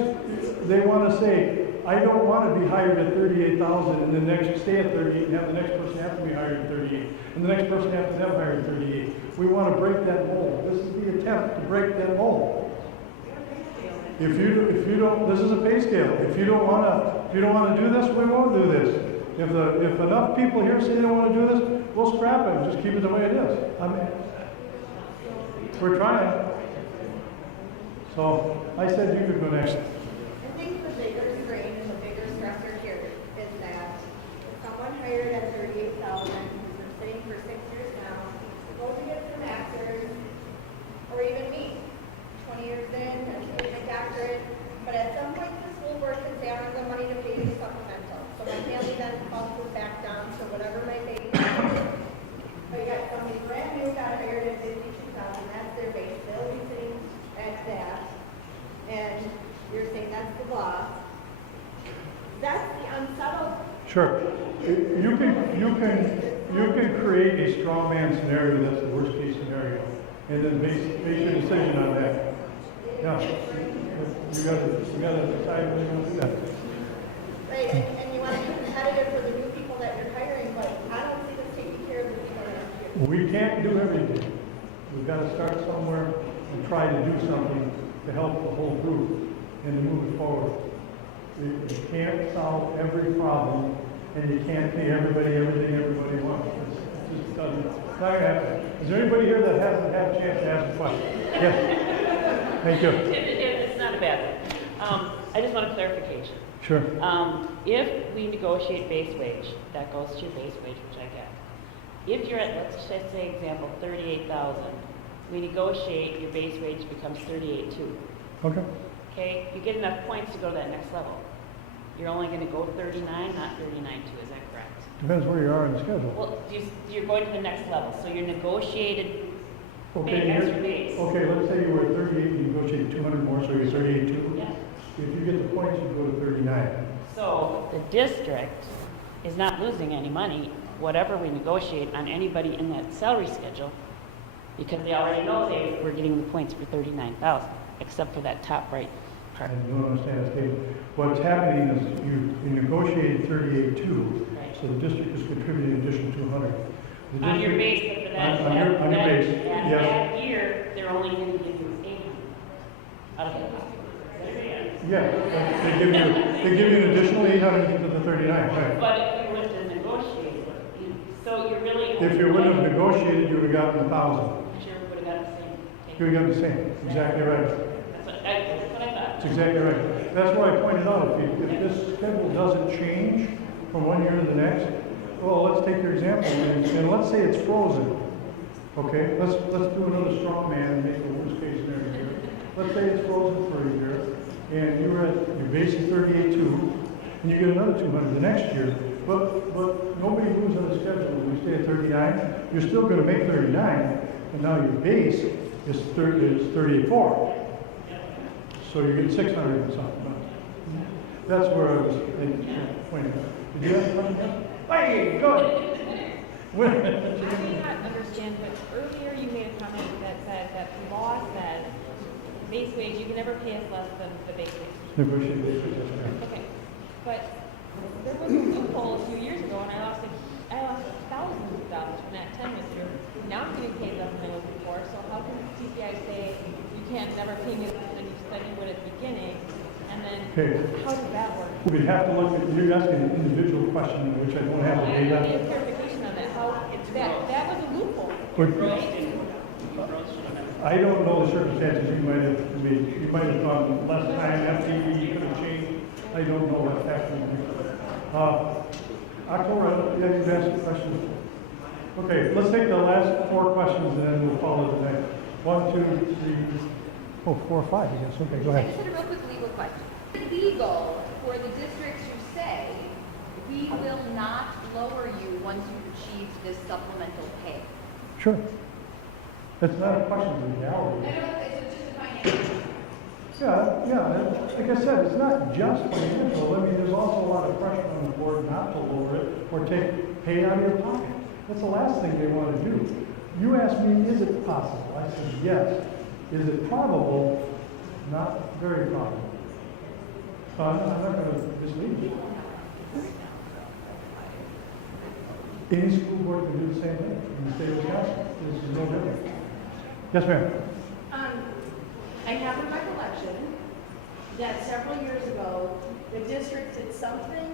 they want to say, I don't want to be hired at 38,000 and the next stay at 38 and have the next person have to be hired at 38 and the next person have to have hired at 38. We want to break that mold. This is the attempt to break that mold. If you don't, this is a pay scale. If you don't want to do this, we won't do this. If enough people here say they want to do this, we'll scrap it. Just keep it the way it is. I mean, we're trying. So I said you could go next. I think the bigger strain and the bigger stressor here is that someone hired at 38,000, who's been sitting for 6 years now, supposed to get some masters, or even me, 20 years in, and getting a doctorate, but at some point the school board can say, I don't have the money to pay the supplemental. So my family then calls it back down to whatever my baby is. But you got somebody brand new got hired at 52,000, that's their base. They'll be sitting at that. And you're saying that's the law. That's the unsettled. Sure. You can create a straw man scenario that's the worst case scenario, and then base your decision on that. Yeah. You gotta decide when you're gonna do that. Right, and you want to be competitive for the new people that you're hiring, but I don't see this taking care of the people that are here. We can't do everything. We've got to start somewhere and try to do something to help the whole group and to move it forward. You can't solve every problem, and you can't pay everybody everything everybody wants. It just doesn't. It's not gonna happen. Is there anybody here that hasn't had a chance to ask a question? Yes. Thank you. It's not a bad thing. I just want a clarification. Sure. If we negotiate base wage, that goes to your base wage, which I get. If you're at, let's just say example, 38,000, we negotiate, your base wage becomes 38.2. Okay. Okay, you get enough points to go to that next level. You're only going to go 39, not 39.2. Is that correct? Depends where you are in the schedule. Well, you're going to the next level, so your negotiated Okay, extra base. okay, let's say you were at 38, you negotiate 200 more, so you're 38.2. Yeah. If you get the points, you go to 39. So the district is not losing any money, whatever we negotiate on anybody in that salary schedule, because they already know they were getting the points for 39,000, except for that top right part. I don't understand the statement. What's happening is you negotiated 38.2, so the district is contributing an additional 200. The On your district- base, but for that, on your base, yes. that year, they're only going to give you 800 out of the top. Yeah, they give you an additional 800 to the 39, right? But if you would have negotiated, so you're really. If you wouldn't have negotiated, you would have gotten 1,000. Sure, would have got the same. You would have gotten the same, exactly right. That's what I thought. That's exactly right. That's why I pointed out, if this schedule doesn't change from one year to the next, well, let's take your example, and let's say it's frozen. Okay, let's do another strong man and make the worst case scenario here. Let's say it's frozen for a year, and you're at your base is 38.2, and you get another 200 the next year. But nobody moves on the schedule. When you stay at 39, you're still going to make 39, and now your base is 38.4. So you're getting 600 and something. That's where I was pointing. Did you have a question? Hey, go ahead. I may not understand, but earlier you made a comment that said that the law said base wage, you can never pay us less than the base wage. Negotiate base wage, that's correct. Okay, but there was a loophole a few years ago, and I lost thousands of dollars when that 10 was here. Now I'm getting paid less than I was before, so how can TCI say you can't never pay me less than you said you would at the beginning? And then, how does that work? We have to look at, you're asking an individual question, which I don't have the I need data. clarification on that. How, that was a loophole, But right? I don't know the circumstances you might have made. You might have gone less time, FTE could have changed. I don't know what's happening. October, yeah, you've asked a question. Okay, let's take the last 4 questions and then we'll follow the next. 1, 2, 3, 4, 5, I guess. Okay, go I ahead. just had a real quick legal question. Is it legal for the districts to say, we will not lower you once you've achieved this supplemental pay? Sure. That's not a question of legality. I know, it's just a financial. Yeah, like I said, it's not just financial. I mean, there's also a lot of pressure on the board not to lower it or pay out of your pocket. That's the last thing they want to do. You asked me, is it possible? I said, yes. Is it probable? Not very proud. So I'm not gonna mislead you. Any school board can do the same thing in the state of Wisconsin. This is no different. Yes, ma'am. I have a recollection that several years ago, the district did something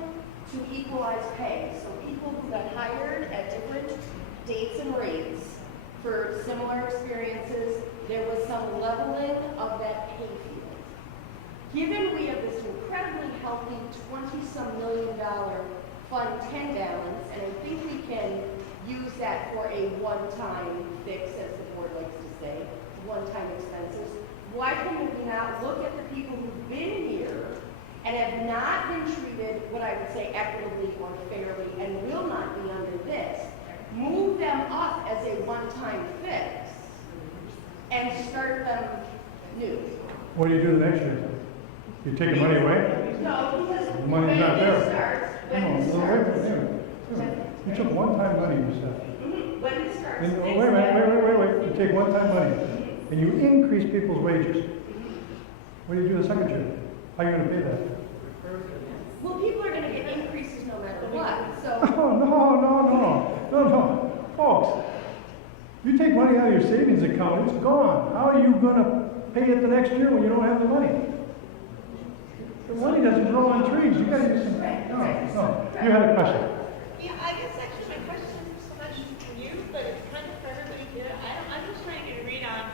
to equalize pay. So people who got hired at different dates and rates for similar experiences, there was some leveling of that pay field. Given we have this incredibly healthy $20-some million Fund 10 balance, and I think we can use that for a one-time fix, as the board likes to say, one-time expenses. Why can we not look at the people who've been here and have not been treated, what I would say, equitably or fairly, and will not be under this, move them up as a one-time fix and start them new? What do you do the next year? You take the money away? No, because The money's not there. when it No, starts, you took one-time money, you said. when it starts, And, wait. You take one-time money, and you increase people's wages. What do you do the second year? How are you gonna pay that? well, people are gonna get increases no matter what, so. No. Folks, you take money out of your savings account, it's gone. How are you gonna pay it the next year when you don't have the money? The money doesn't grow on trees. You gotta do some, no. You had a question. Yeah, I guess actually my question isn't so much for you, but it's kind of for everybody here. I'm just trying to get a read on,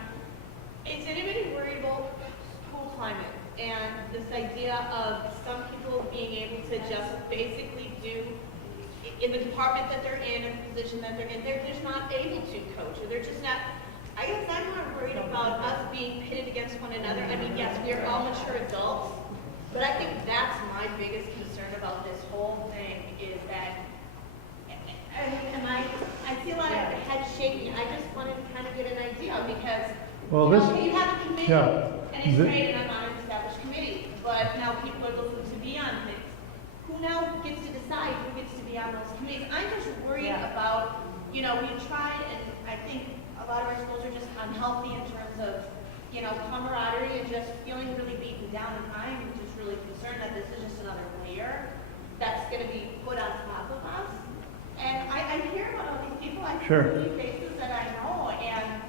is anybody worried about school climate and this idea of some people being able to just basically do, in the department that they're in, the position that they're in, they're just not able to coach, or they're just not, I guess I'm more worried about us being pitted against one another. I mean, yes, we are all mature adults, but I think that's my biggest concern about this whole thing is that, I feel like the head shaking. I just wanted to kind of get an idea because, you have a committee, and it's great, and I'm on an established committee, but now people are looking to be on things. Who now gets to decide who gets to be on those committees? I'm just worried about, we've tried, and I think a lot of our schools are just unhealthy in terms of, camaraderie and just feeling really beaten down, and I'm just really concerned that this is just another layer that's going to be put on top of us. And I hear about all these people, I see faces that I know, and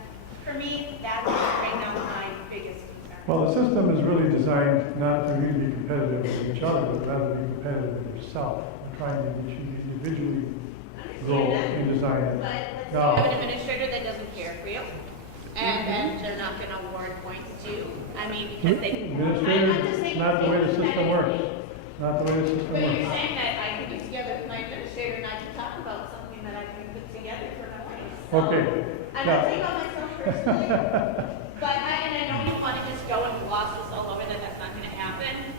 for me, that's right now my biggest concern. Well, the system is really designed not for you to be competitive with each other, but rather to be competitive with yourself, trying to get you to individually grow and design it. But let's say you have an administrator that doesn't care for you, and then they're not gonna award points to you. I mean, because they. Administrator, not the way the system works. Not the way the system But you're works. saying that I could get together with my administrator and I can talk about something that I can put together for my points. So, Okay. I'm not saying about myself personally, but I know you wanna just go and gloss this all over that that's not gonna happen.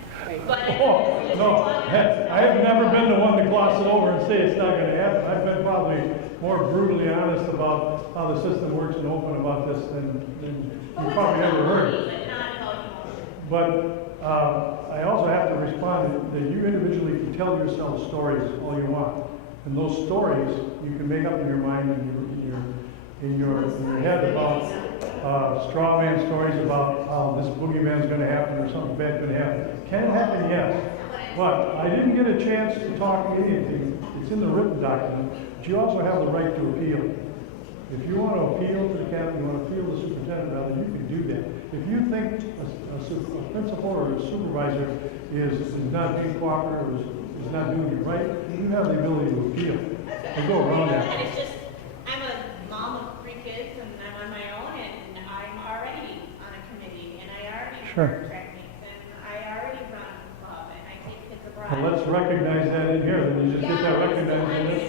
But Oh, no, I have never been the one to gloss it over and say it's not gonna happen. I've been probably more brutally honest about how the system works and open about this than you probably ever heard. But I also have to respond that you individually can tell yourself stories all you want. And those stories you can make up in your mind and in your head about straw man stories about how this boogeyman's going to happen or something bad's going to happen. Can happen, yes. But I didn't get a chance to talk anything. It's in the written document. But you also have the right to appeal. If you want to appeal to the captain, you want to appeal to the superintendent, rather, you can do that. If you think a principal or a supervisor is not being cooperative or is not doing it right, you have the ability to appeal and go around that. And it's just, I'm a mom of 3 kids and I'm on my own and I'm already on a committee and I already run track meets and I already run a club and I take kids abroad. Well, let's recognize that in here, then you just get that recognized in this.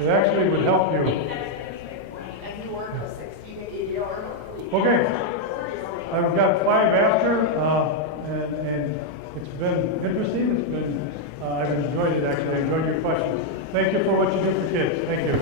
It actually would help you. And you work a 60 to 80 hour week. Okay, I've got 5 after, and it's been interesting. I've enjoyed it actually. I enjoyed your questions. Thank you for what you do for kids. Thank you.